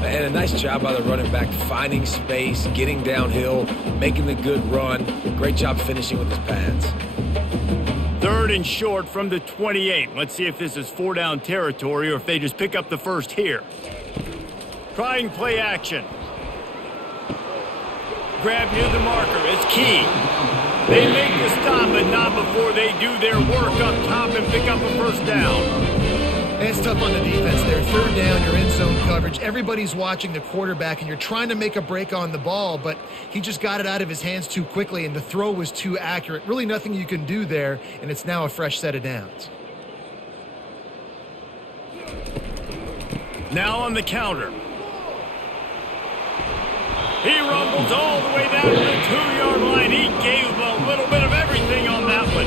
And a nice job by the running back, finding space, getting downhill, making the good run. Great job finishing with his pads. 3rd and short from the 28. Let's see if this is 4-down territory or if they just pick up the 1st here. Trying play action. Grab near the marker is key. They make the stop, but not before they do their work up top and pick up a 1st down. And it's tough on the defense there. 3rd down, you're in zone coverage. Everybody's watching the quarterback, and you're trying to make a break on the ball, but he just got it out of his hands too quickly, and the throw was too accurate. Really nothing you can do there, and it's now a fresh set of downs. Now on the counter. He rumbles all the way down to the 2-yard line. He gave a little bit of everything on that one.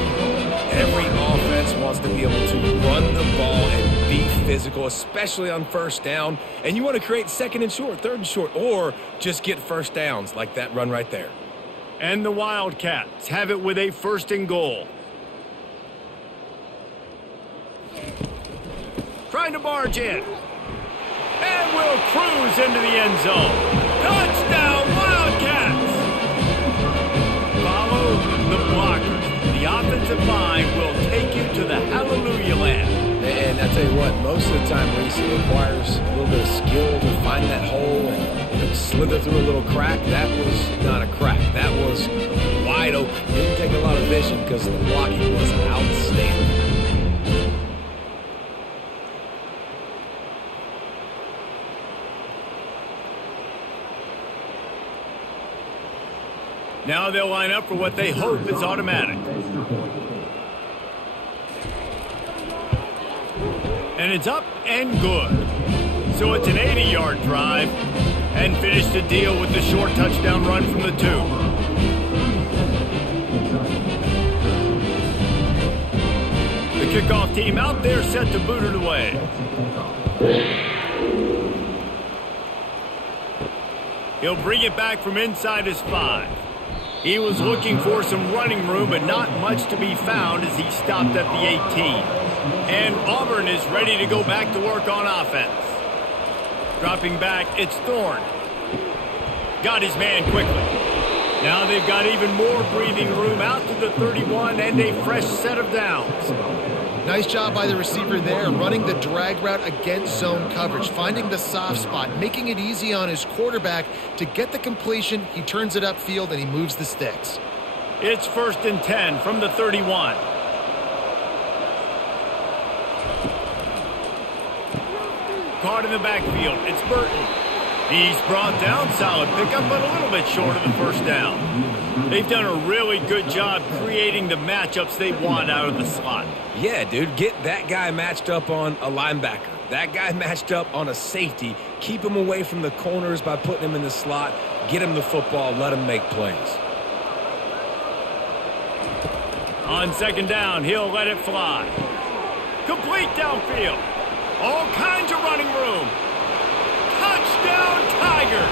Every offense wants to be able to run the ball and be physical, especially on 1st down. And you want to create 2nd and short, 3rd and short, or just get 1st downs like that run right there. And the Wildcats have it with a 1st and goal. Trying to barge in. And will cruise into the end zone. Touchdown, Wildcats! Follow the blockers. The offensive line will take you to the hallelujah land. And I tell you what, most of the time, Reese, it requires a little bit of skill to find that hole and slither through a little crack. That was not a crack. That was wide open. Didn't take a lot of vision because the blocking was outstanding. Now they'll line up for what they hope is automatic. And it's up and good. So it's an 80-yard drive and finish the deal with the short touchdown run from the 2. The kickoff team out there set to boot it away. He'll bring it back from inside his 5. He was looking for some running room, but not much to be found as he stopped at the 18. And Auburn is ready to go back to work on offense. Dropping back, it's Thorne. Got his man quickly. Now they've got even more breathing room out to the 31 and a fresh set of downs. Nice job by the receiver there, running the drag route against zone coverage, finding the soft spot, making it easy on his quarterback to get the completion. He turns it upfield and he moves the sticks. It's 1st and 10 from the 31. Caught in the backfield. It's Burton. He's brought down. Solid pickup, but a little bit short of the first down. They've done a really good job creating the matchups they want out of the slot. Yeah, dude, get that guy matched up on a linebacker. That guy matched up on a safety. Keep him away from the corners by putting him in the slot. Get him the football. Let him make plays. On 2nd down, he'll let it fly. Complete downfield. All kinds of running room. Touchdown, Tigers!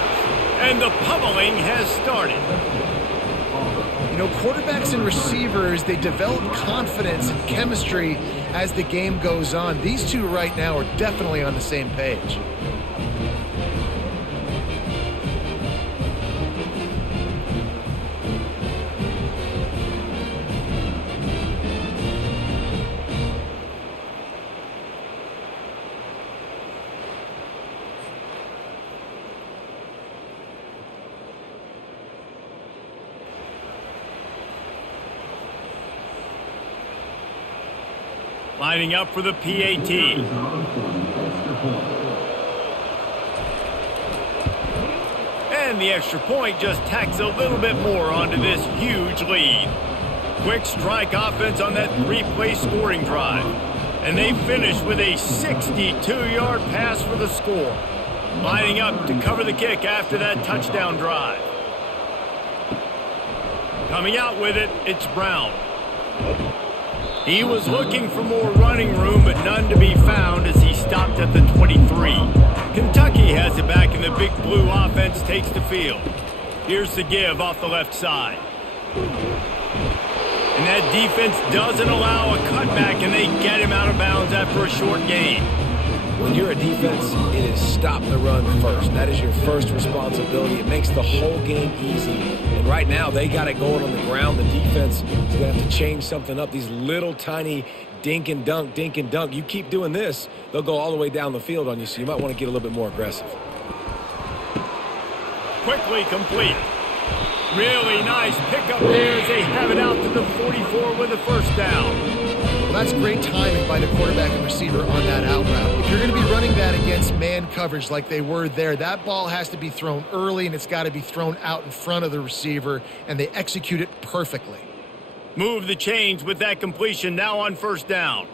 And the pummeling has started. You know, quarterbacks and receivers, they develop confidence and chemistry as the game goes on. These two right now are definitely on the same page. Lining up for the PAT. And the extra point just tacks a little bit more onto this huge lead. Quick strike offense on that 3-play scoring drive. And they finish with a 62-yard pass for the score. Lining up to cover the kick after that touchdown drive. Coming out with it, it's Brown. He was looking for more running room, but none to be found as he stopped at the 23. Kentucky has it back, and the Big Blue offense takes the field. Here's the give off the left side. And that defense doesn't allow a cutback, and they get him out of bounds after a short gain. When you're a defense, it is stop the run first. That is your first responsibility. It makes the whole game easy. And right now, they got it going on the ground. The defense is going to have to change something up. These little tiny dink and dunk, dink and dunk. You keep doing this, they'll go all the way down the field on you, so you might want to get a little bit more aggressive. Quickly complete. Really nice pickup there as they have it out to the 44 with the first down. Well, that's great timing by the quarterback and receiver on that out route. If you're going to be running that against man coverage like they were there, that ball has to be thrown early, and it's got to be thrown out in front of the receiver, and they execute it perfectly. Move the chains with that completion now on first down.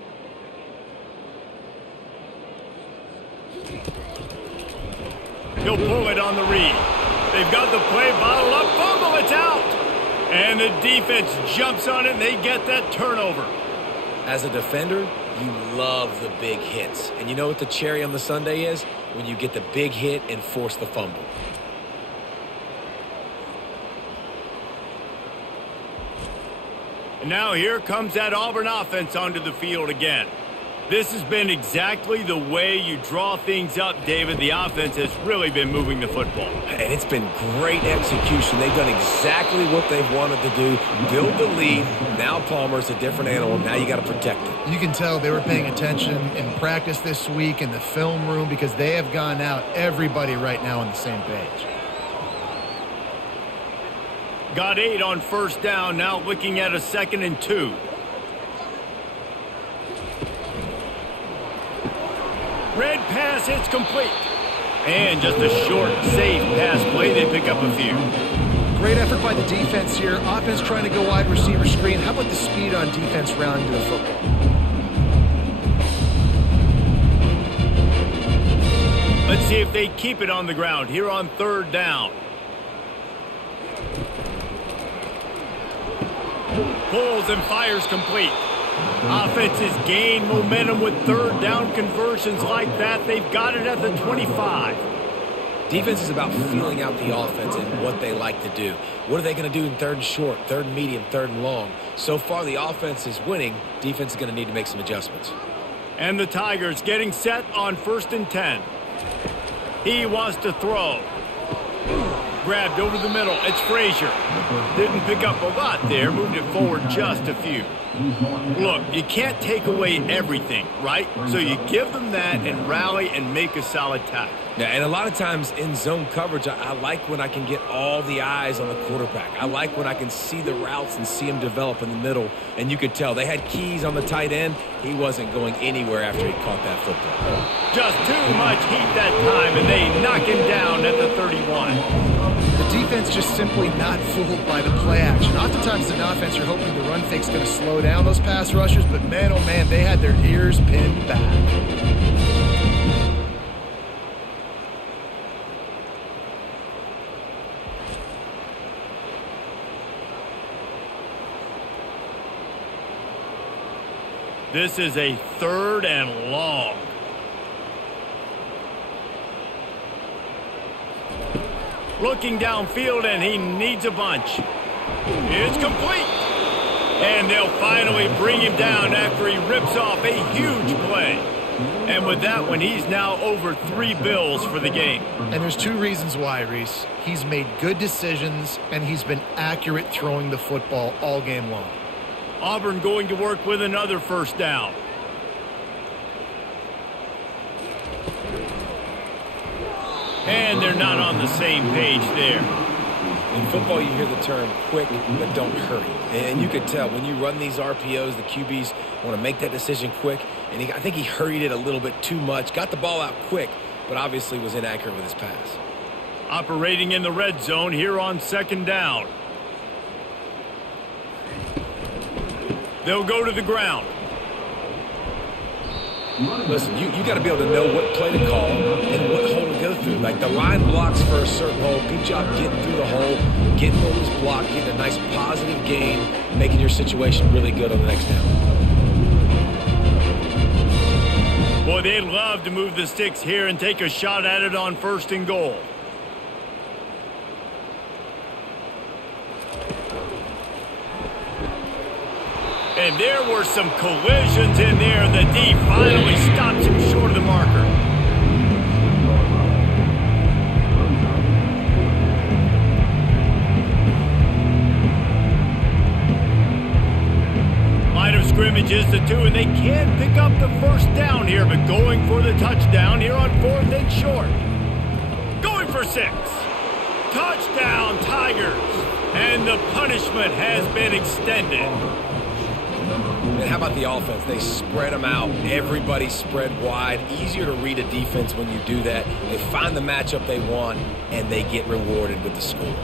He'll pull it on the read. They've got the play bottled up. Fumble, it's out. And the defense jumps on it, and they get that turnover. As a defender, you love the big hits. And you know what the cherry on the sundae is? When you get the big hit and force the fumble. And now here comes that Auburn offense onto the field again. This has been exactly the way you draw things up, David. The offense has really been moving the football. And it's been great execution. They've done exactly what they've wanted to do. Build the lead. Now Palmer's a different animal. Now you got to protect it. You can tell they were paying attention in practice this week in the film room because they have gone out, everybody right now on the same page. Got 8 on first down, now looking at a 2nd and 2. Red pass hits complete. And just a short, safe pass play. They pick up a few. Great effort by the defense here. Offense trying to go wide receiver screen. How about the speed on defense rounding to the football? Let's see if they keep it on the ground here on 3rd down. Pulls and fires complete. Offenses gain momentum with 3rd down conversions like that. They've got it at the 25. Defense is about feeling out the offense and what they like to do. What are they going to do in 3rd and short, 3rd and medium, 3rd and long? So far, the offense is winning. Defense is going to need to make some adjustments. And the Tigers getting set on 1st and 10. He wants to throw. Grabbed over the middle. It's Frazier. Didn't pick up a lot there. Moved it forward just a few. Look, you can't take away everything, right? So you give them that and rally and make a solid tackle. Yeah, and a lot of times in zone coverage, I like when I can get all the eyes on the quarterback. I like when I can see the routes and see him develop in the middle. And you could tell they had keys on the tight end. He wasn't going anywhere after he caught that football. Just too much heat that time, and they knock him down at the 31. The defense just simply not fooled by the play action. Oftentimes in offense, you're hoping the run fake's going to slow down those pass rushers, but man, oh man, they had their ears pinned back. This is a 3rd and long. Looking downfield, and he needs a bunch. It's complete. And they'll finally bring him down after he rips off a huge play. And with that one, he's now over 3 bills for the game. And there's 2 reasons why, Reese. He's made good decisions, and he's been accurate throwing the football all game long. Auburn going to work with another 1st down. And they're not on the same page there. In football, you hear the term quick, but don't hurry. And you could tell when you run these RPOs, the QBs want to make that decision quick. And I think he hurried it a little bit too much. Got the ball out quick, but obviously was inaccurate with his pass. Operating in the red zone here on 2nd down. They'll go to the ground. Listen, you got to be able to know what play to call and what hole to go through. Like the line blocks for a certain hole. Good job getting through the hole, getting what was blocked, getting a nice positive gain, making your situation really good on the next down. Boy, they'd love to move the sticks here and take a shot at it on 1st and goal. And there were some collisions in there. The D finally stops him short of the marker. Line of scrimmage is the 2, and they can pick up the 1st down here, but going for the touchdown here on 4th and short. Going for 6. Touchdown, Tigers. And the punishment has been extended. And how about the offense? They spread them out. Everybody spread wide. Easier to read a defense when you do that. They find the matchup they want, and they get rewarded with the score.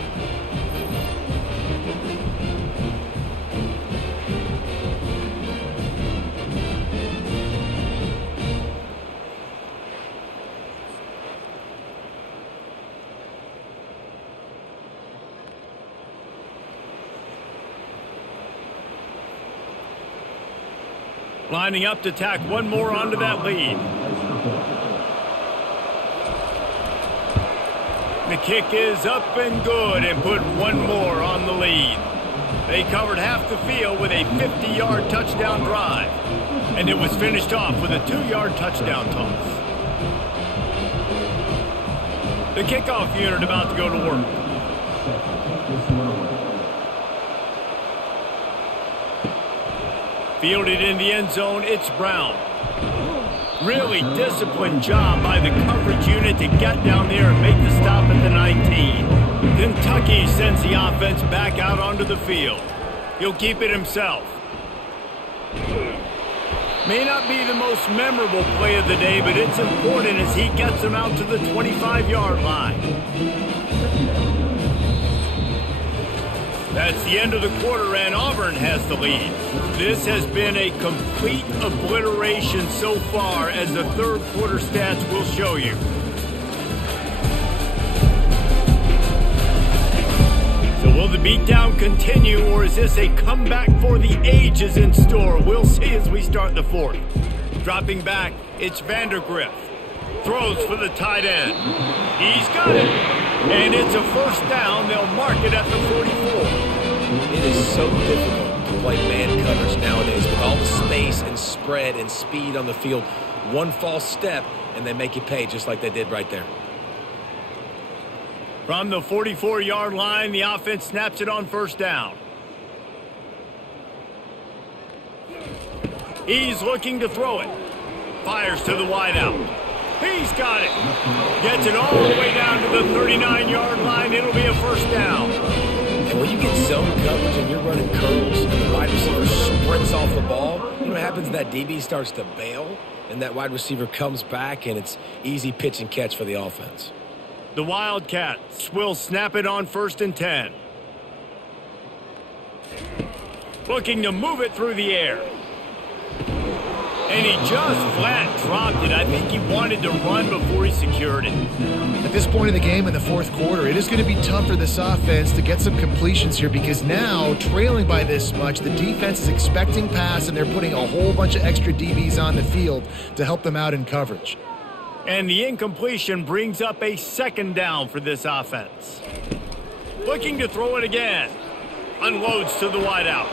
Lining up to tack one more onto that lead. The kick is up and good and put one more on the lead. They covered half the field with a 50-yard touchdown drive. And it was finished off with a 2-yard touchdown toss. The kickoff unit about to go to work. Fielded in the end zone, it's Brown. Really disciplined job by the coverage unit to get down there and make the stop at the 19. Kentucky sends the the offense back out onto the field. He'll keep it himself. May not be the most memorable play of the day, but it's important as he gets them out to the 25-yard line. That's the end of the quarter, and Auburn has the lead. This has been a complete obliteration so far, as the third quarter stats will show you. So will the beatdown continue, or is this a comeback for the ages in store? We'll see as we start the fourth. Dropping back, it's Vandergrift. Throws for the tight end. He's got it. And it's a first down. They'll mark it at the 44. It is so difficult to play man coverage nowadays with all the space and spread and speed on the field. One false step, and they make you pay just like they did right there. From the 44-yard line, the offense snaps it on first down. He's looking to throw it. Fires to the wideout. He's got it. Gets it all the way down to the 39-yard line. It'll be a first down. And when you get zone coverage and you're running curls and the wide receiver sprints off the ball, you know what happens? That DB starts to bail, and that wide receiver comes back, and it's easy pitch and catch for the offense. The Wildcats will snap it on first and 10. Looking to move it through the air. And he just flat dropped it. I think he wanted to run before he secured it. At this point in the game in the fourth quarter, it is going to be tough for this offense to get some completions here, because now, trailing by this much, the defense is expecting pass, and they're putting a whole bunch of extra DBs on the field to help them out in coverage. And the incompletion brings up a second down for this offense. Looking to throw it again. Unloads to the wideout.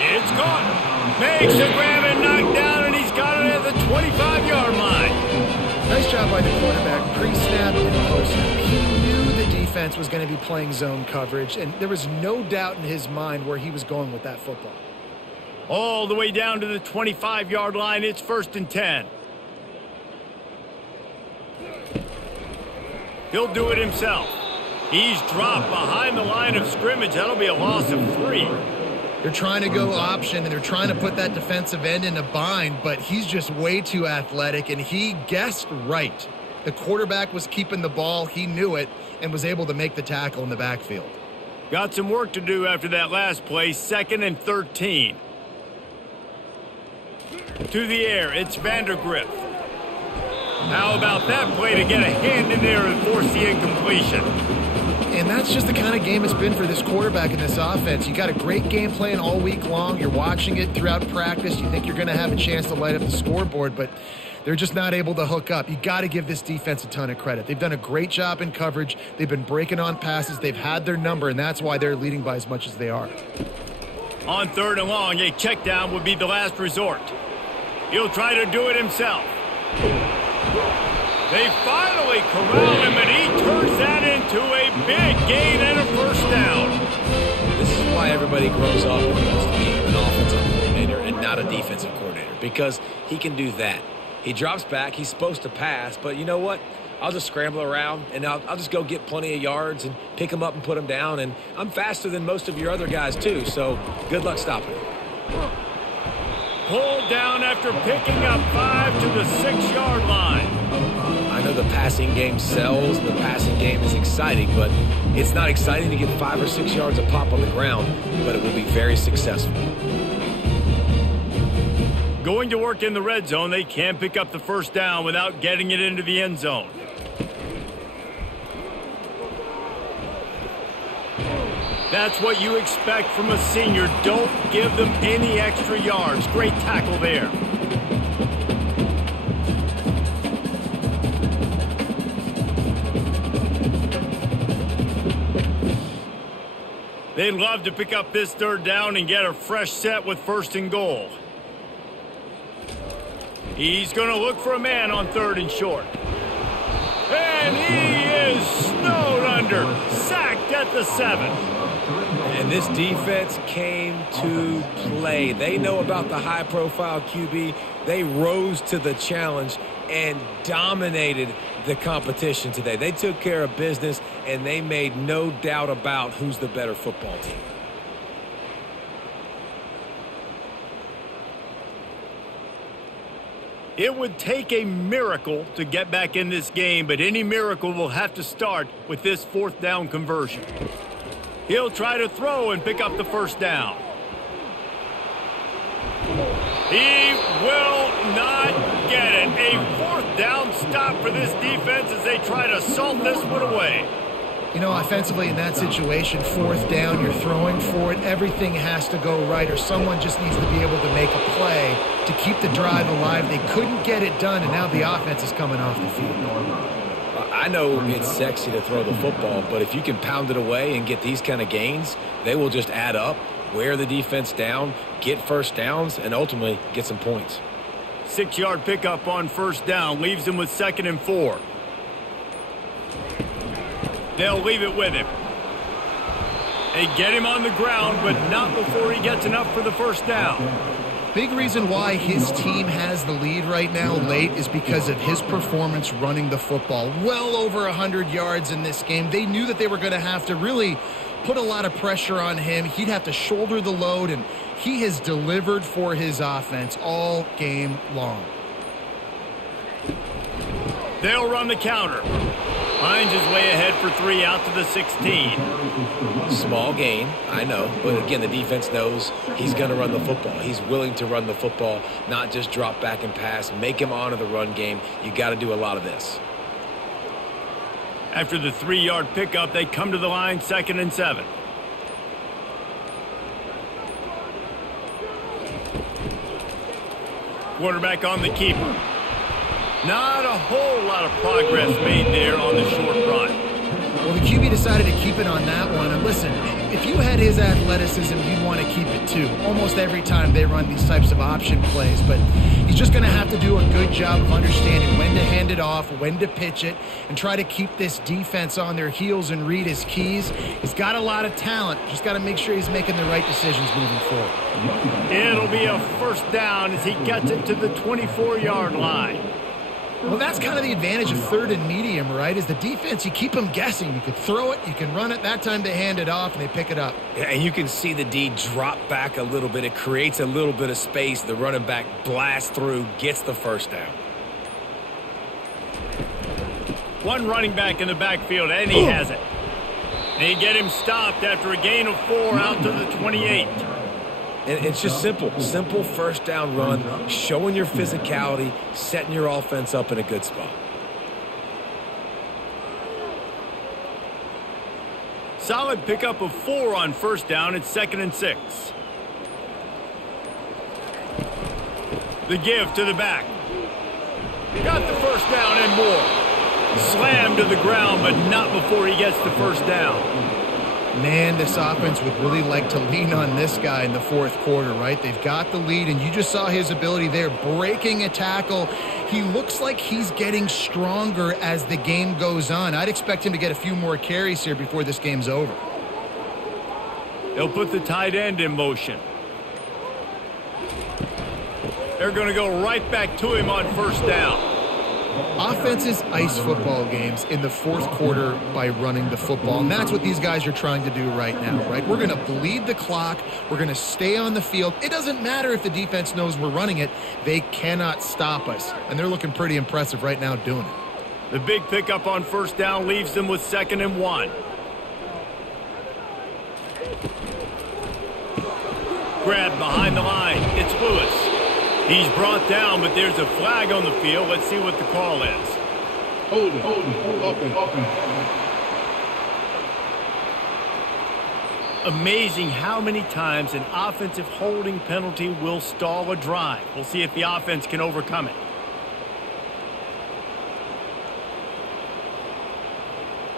It's gone. Makes the grab and knocked down, and he's got it at the 25-yard line. Nice job by the quarterback, pre-snap and post-snap. He knew the defense was going to be playing zone coverage, and there was no doubt in his mind where he was going with that football. All the way down to the 25-yard line. It's first and 10. He'll do it himself. He's dropped behind the line of scrimmage. That'll be a loss of 3. They're trying to go option, and they're trying to put that defensive end in a bind, but he's just way too athletic, and he guessed right. The quarterback was keeping the ball. He knew it and was able to make the tackle in the backfield. Got some work to do after that last play. Second and 13. To the air, it's Vandergrift. How about that play to get a hand in there and force the incompletion? And that's just the kind of game it's been for this quarterback in this offense. You got a great game plan all week long. You're watching it throughout practice. You think you're going to have a chance to light up the scoreboard, but they're just not able to hook up. You got to give this defense a ton of credit. They've done a great job in coverage. They've been breaking on passes. They've had their number, and that's why they're leading by as much as they are. On third and long, a check down would be the last resort. He'll try to do it himself. They finally corral him, and he turns that into a big gain and a first down. This is why everybody grows up and wants to be an offensive coordinator and not a defensive coordinator, because he can do that. He drops back. He's supposed to pass, but you know what? I'll just scramble around, and I'll just go get plenty of yards and pick them up and put them down, and I'm faster than most of your other guys too, so good luck stopping him. Pulled down after picking up 5 to the 6-yard line. I know the passing game sells, the passing game is exciting, but it's not exciting to get 5 or 6 yards a pop on the ground, but it will be very successful. Going to work in the red zone, they can't pick up the first down without getting it into the end zone. That's what you expect from a senior. Don't give them any extra yards. Great tackle there. They'd love to pick up this third down and get a fresh set with first and goal. He's going to look for a man on third and short. And he is snowed under. Sacked at the 7. And this defense came to play. They know about the high-profile QB. They rose to the challenge, and dominated the competition today. They took care of business, and they made no doubt about who's the better football team. It would take a miracle to get back in this game, but any miracle will have to start with this fourth down conversion. He'll try to throw and pick up the first down. He will not get it. A fourth down stop for this defense as they try to salt this one away. You know, offensively in that situation, fourth down, you're throwing for it. Everything has to go right, or someone just needs to be able to make a play to keep the drive alive. They couldn't get it done, and now the offense is coming off the field. I know it's sexy to throw the football, but if you can pound it away and get these kind of gains, they will just add up, wear the defense down, get first downs, and ultimately get some points. 6-yard pickup on first down leaves him with 2nd and 4. They'll leave it with him. They get him on the ground, but not before he gets enough for the first down. Big reason why his team has the lead right now late is because of his performance running the football. Well over 100 yards in this game. They knew that they were going to have to really put a lot of pressure on him. He'd have to shoulder the load, and he has delivered for his offense all game long. They'll run the counter. Hines is way ahead for 3 out to the 16. Small gain, I know. But again, the defense knows he's going to run the football. He's willing to run the football, not just drop back and pass. Make him honor the run game. You got to do a lot of this. After the 3-yard pickup, they come to the line, 2nd and 7. Quarterback on the keeper. Not a whole lot of progress made there on the short run. Well, the QB decided to keep it on that one. And listen, if you had his athleticism, you'd want to keep it too. Almost every time they run these types of option plays. But he's just going to have to do a good job of understanding when to hand it off, when to pitch it, and try to keep this defense on their heels and read his keys. He's got a lot of talent. Just got to make sure he's making the right decisions moving forward. It'll be a first down as he gets it to the 24-yard line. Well, that's kind of the advantage of 3rd and medium, right? Is the defense, you keep them guessing. You can throw it, you can run it. That time they hand it off and they pick it up. Yeah, and you can see the D drop back a little bit. It creates a little bit of space. The running back blasts through, gets the first down. One running back in the backfield, and he has it. They get him stopped after a gain of 4 out to the 28. And it's just simple first down run, showing your physicality, setting your offense up in a good spot. Solid pickup of 4 on first down. It's 2nd and 6. The give to the back. Got the first down and more. Slammed to the ground, but not before he gets the first down. Man, this offense would really like to lean on this guy in the 4th quarter, right? They've got the lead, and you just saw his ability there, breaking a tackle. He looks like he's getting stronger as the game goes on. I'd expect him to get a few more carries here before this game's over. They'll put the tight end in motion. They're going to go right back to him on first down. Offenses ice football games in the 4th quarter by running the football, and that's what these guys are trying to do right now, right? We're going to bleed the clock. We're going to stay on the field. It doesn't matter if the defense knows we're running it. They cannot stop us, and they're looking pretty impressive right now doing it. The big pickup on first down leaves them with 2nd and 1. Grab behind the line. It's Lewis. He's brought down, but there's a flag on the field. Let's see what the call is. Hold it. Open. Amazing how many times an offensive holding penalty will stall a drive. We'll see if the offense can overcome it.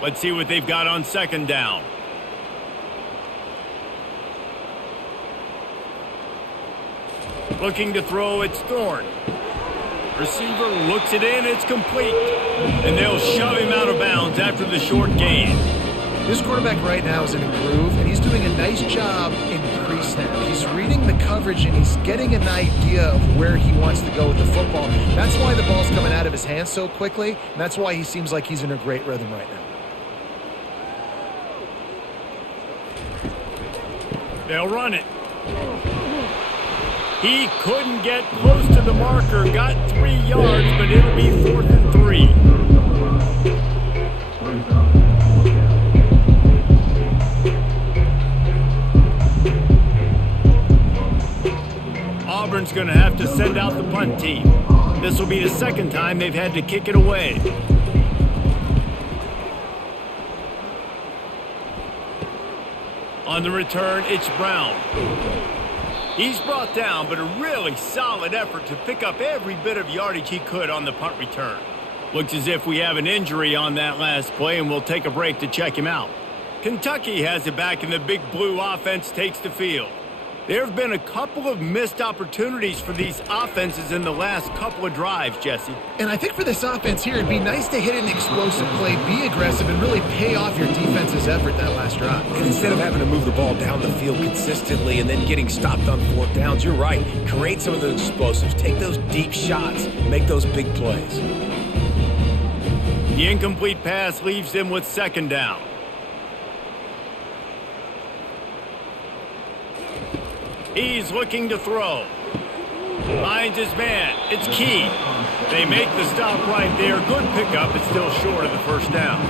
Let's see what they've got on 2nd down. Looking to throw, it's Thorne. Receiver looks it in, it's complete. And they'll shove him out of bounds after the short gain. This quarterback right now is in a groove, and he's doing a nice job in pre-snap. He's reading the coverage, and he's getting an idea of where he wants to go with the football. That's why the ball's coming out of his hands so quickly, and that's why he seems like he's in a great rhythm right now. They'll run it. He couldn't get close to the marker, got 3 yards, but it'll be 4th and 3. Auburn's going to have to send out the punt team. This will be the second time they've had to kick it away. On the return, it's Brown. He's brought down, but a really solid effort to pick up every bit of yardage he could on the punt return. Looks as if we have an injury on that last play, and we'll take a break to check him out. Kentucky has it back, and the Big Blue offense takes the field. There have been a couple of missed opportunities for these offenses in the last couple of drives, Jesse. And I think for this offense here, it'd be nice to hit an explosive play, be aggressive, and really pay off your defense's effort that last drive. And instead of having to move the ball down the field consistently and then getting stopped on 4th downs, you're right. Create some of those explosives. Take those deep shots. Make those big plays. The incomplete pass leaves them with 2nd down. He's looking to throw. Finds his man. It's Key. They make the stop right there. Good pickup, but still short of the 1st down.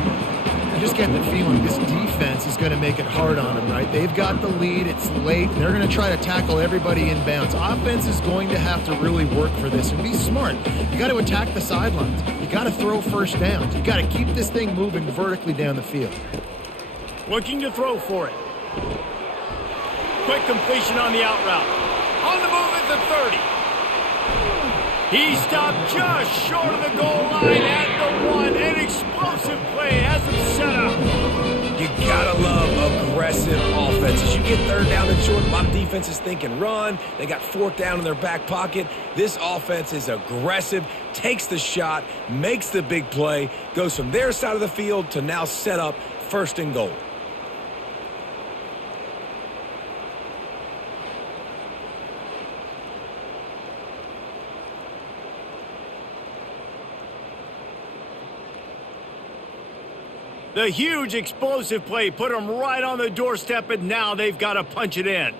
I just get the feeling this defense is going to make it hard on them, right? They've got the lead. It's late. They're going to try to tackle everybody in bounds. Offense is going to have to really work for this and be smart. You got to attack the sidelines. You got to throw 1st downs. You got to keep this thing moving vertically down the field. Looking to throw for it. Quick completion on the out route. On the move at the 30. He stopped just short of the goal line at the 1. An explosive play has him set up. You gotta love aggressive offenses. You get 3rd down and short, a lot of defenses think and run. They got 4th down in their back pocket. This offense is aggressive, takes the shot, makes the big play, goes from their side of the field to now set up 1st and goal. The huge explosive play put them right on the doorstep, and now they've got to punch it in.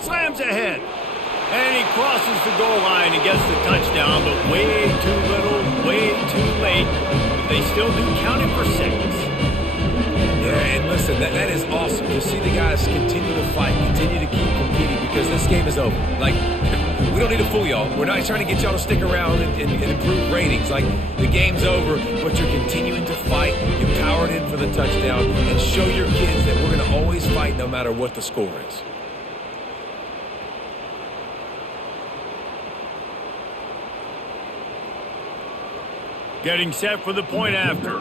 Slams ahead. And he crosses the goal line and gets the touchdown, but way too little, way too late. But they still do count it for 6. Yeah, and listen, that is awesome to see the guys continue to fight, continue to keep competing, because this game is over. Like, we don't need to fool y'all. We're not trying to get y'all to stick around and improve ratings. Like, the game's over, but you're continuing to fight. You powered in for the touchdown and show your kids that we're going to always fight no matter what the score is. Getting set for the point after.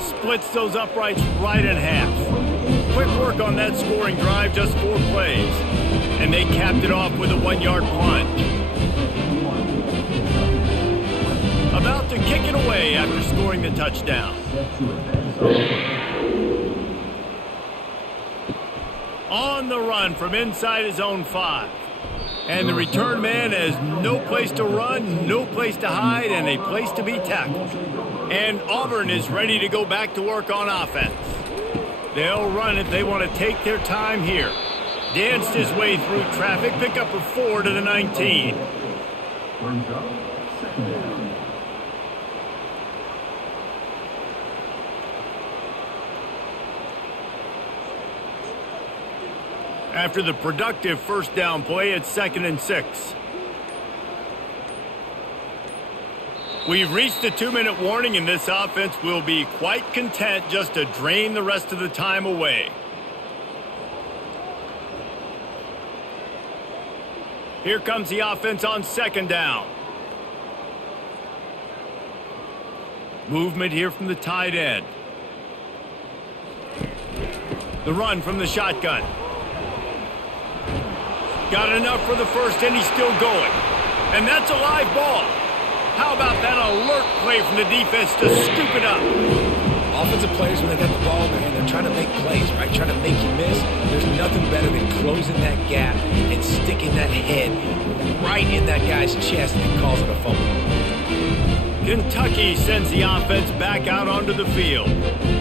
Splits those uprights right in half. Quick work on that scoring drive, just 4 plays. And they capped it off with a 1-yard plunge. About to kick it away after scoring the touchdown. On the run from inside his own 5. And the return man has no place to run, no place to hide, and a place to be tackled. And Auburn is ready to go back to work on offense. They'll run it. They want to take their time here. Danced his way through traffic. Pick up a 4 to the 19. After the productive 1st down play, it's 2nd and 6. We've reached the 2-minute warning, and this offense will be quite content just to drain the rest of the time away. Here comes the offense on 2nd down. Movement here from the tight end. The run from the shotgun. Got enough for the 1st, and he's still going. And that's a live ball. How about that alert play from the defense to scoop it up? Offensive players, when they got the ball in their hand, they're trying to make plays, right? Trying to make you miss. There's nothing better than closing that gap and sticking that head right in that guy's chest and causing a fumble. Kentucky sends the offense back out onto the field.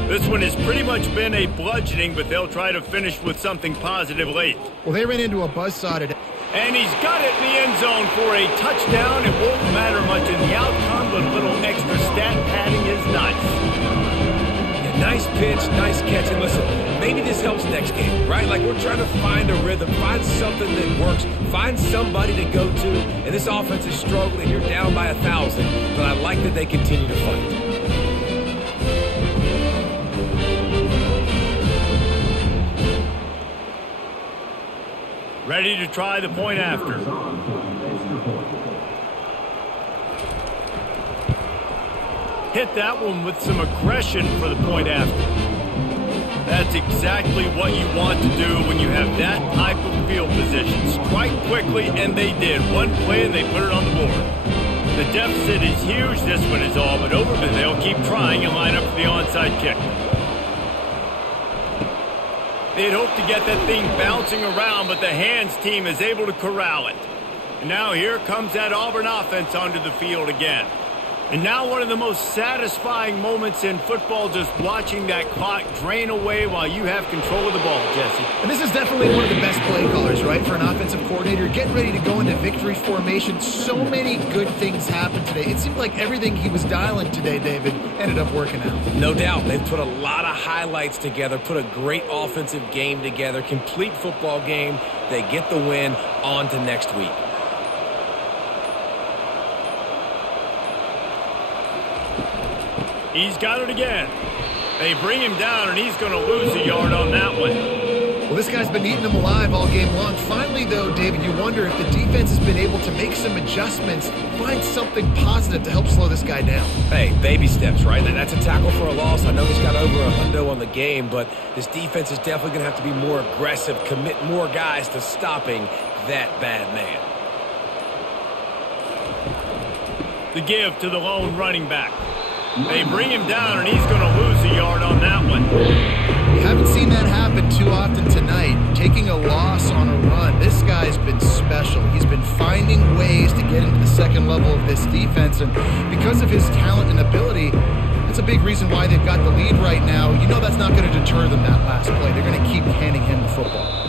This one has pretty much been a bludgeoning, but they'll try to finish with something positive late. Well, they ran into a buzzsaw today. And he's got it in the end zone for a touchdown. It won't matter much in the outcome, but a little extra stat padding is nice. Nice pitch, nice catch. And listen, maybe this helps next game, right? Like we're trying to find a rhythm, find something that works, find somebody to go to. And this offense is struggling. You're down by 1,000, but I like that they continue to fight. Ready to try the point after. Hit that one with some aggression for the point after. That's exactly what you want to do when you have that type of field position. Strike quickly, and they did. One play, and they put it on the board. The deficit is huge. This one is all but over, but they'll keep trying and line up for the onside kick. They'd hope to get that thing bouncing around, but the hands team is able to corral it. And now here comes that Auburn offense onto the field again. And now one of the most satisfying moments in football, just watching that clock drain away while you have control of the ball, Jesse. And this is definitely one of the best play callers, right, for an offensive coordinator. Getting ready to go into victory formation. So many good things happened today. It seemed like everything he was dialing today, David, ended up working out. No doubt. They've put a lot of highlights together, put a great offensive game together, complete football game. They get the win. On to next week. He's got it again. They bring him down, and he's going to lose a yard on that one. Well, this guy's been eating them alive all game long. Finally, though, David, you wonder if the defense has been able to make some adjustments, find something positive to help slow this guy down. Hey, baby steps, right? That's a tackle for a loss. I know he's got over $100 on the game, but this defense is definitely going to have to be more aggressive, commit more guys to stopping that bad man. The give to the lone running back. They bring him down, and he's going to lose a yard on that one. You haven't seen that happen too often tonight. Taking a loss on a run. This guy's been special. He's been finding ways to get into the second level of this defense, and because of his talent and ability, that's a big reason why they've got the lead right now. You know that's not going to deter them that last play. They're going to keep handing him the football.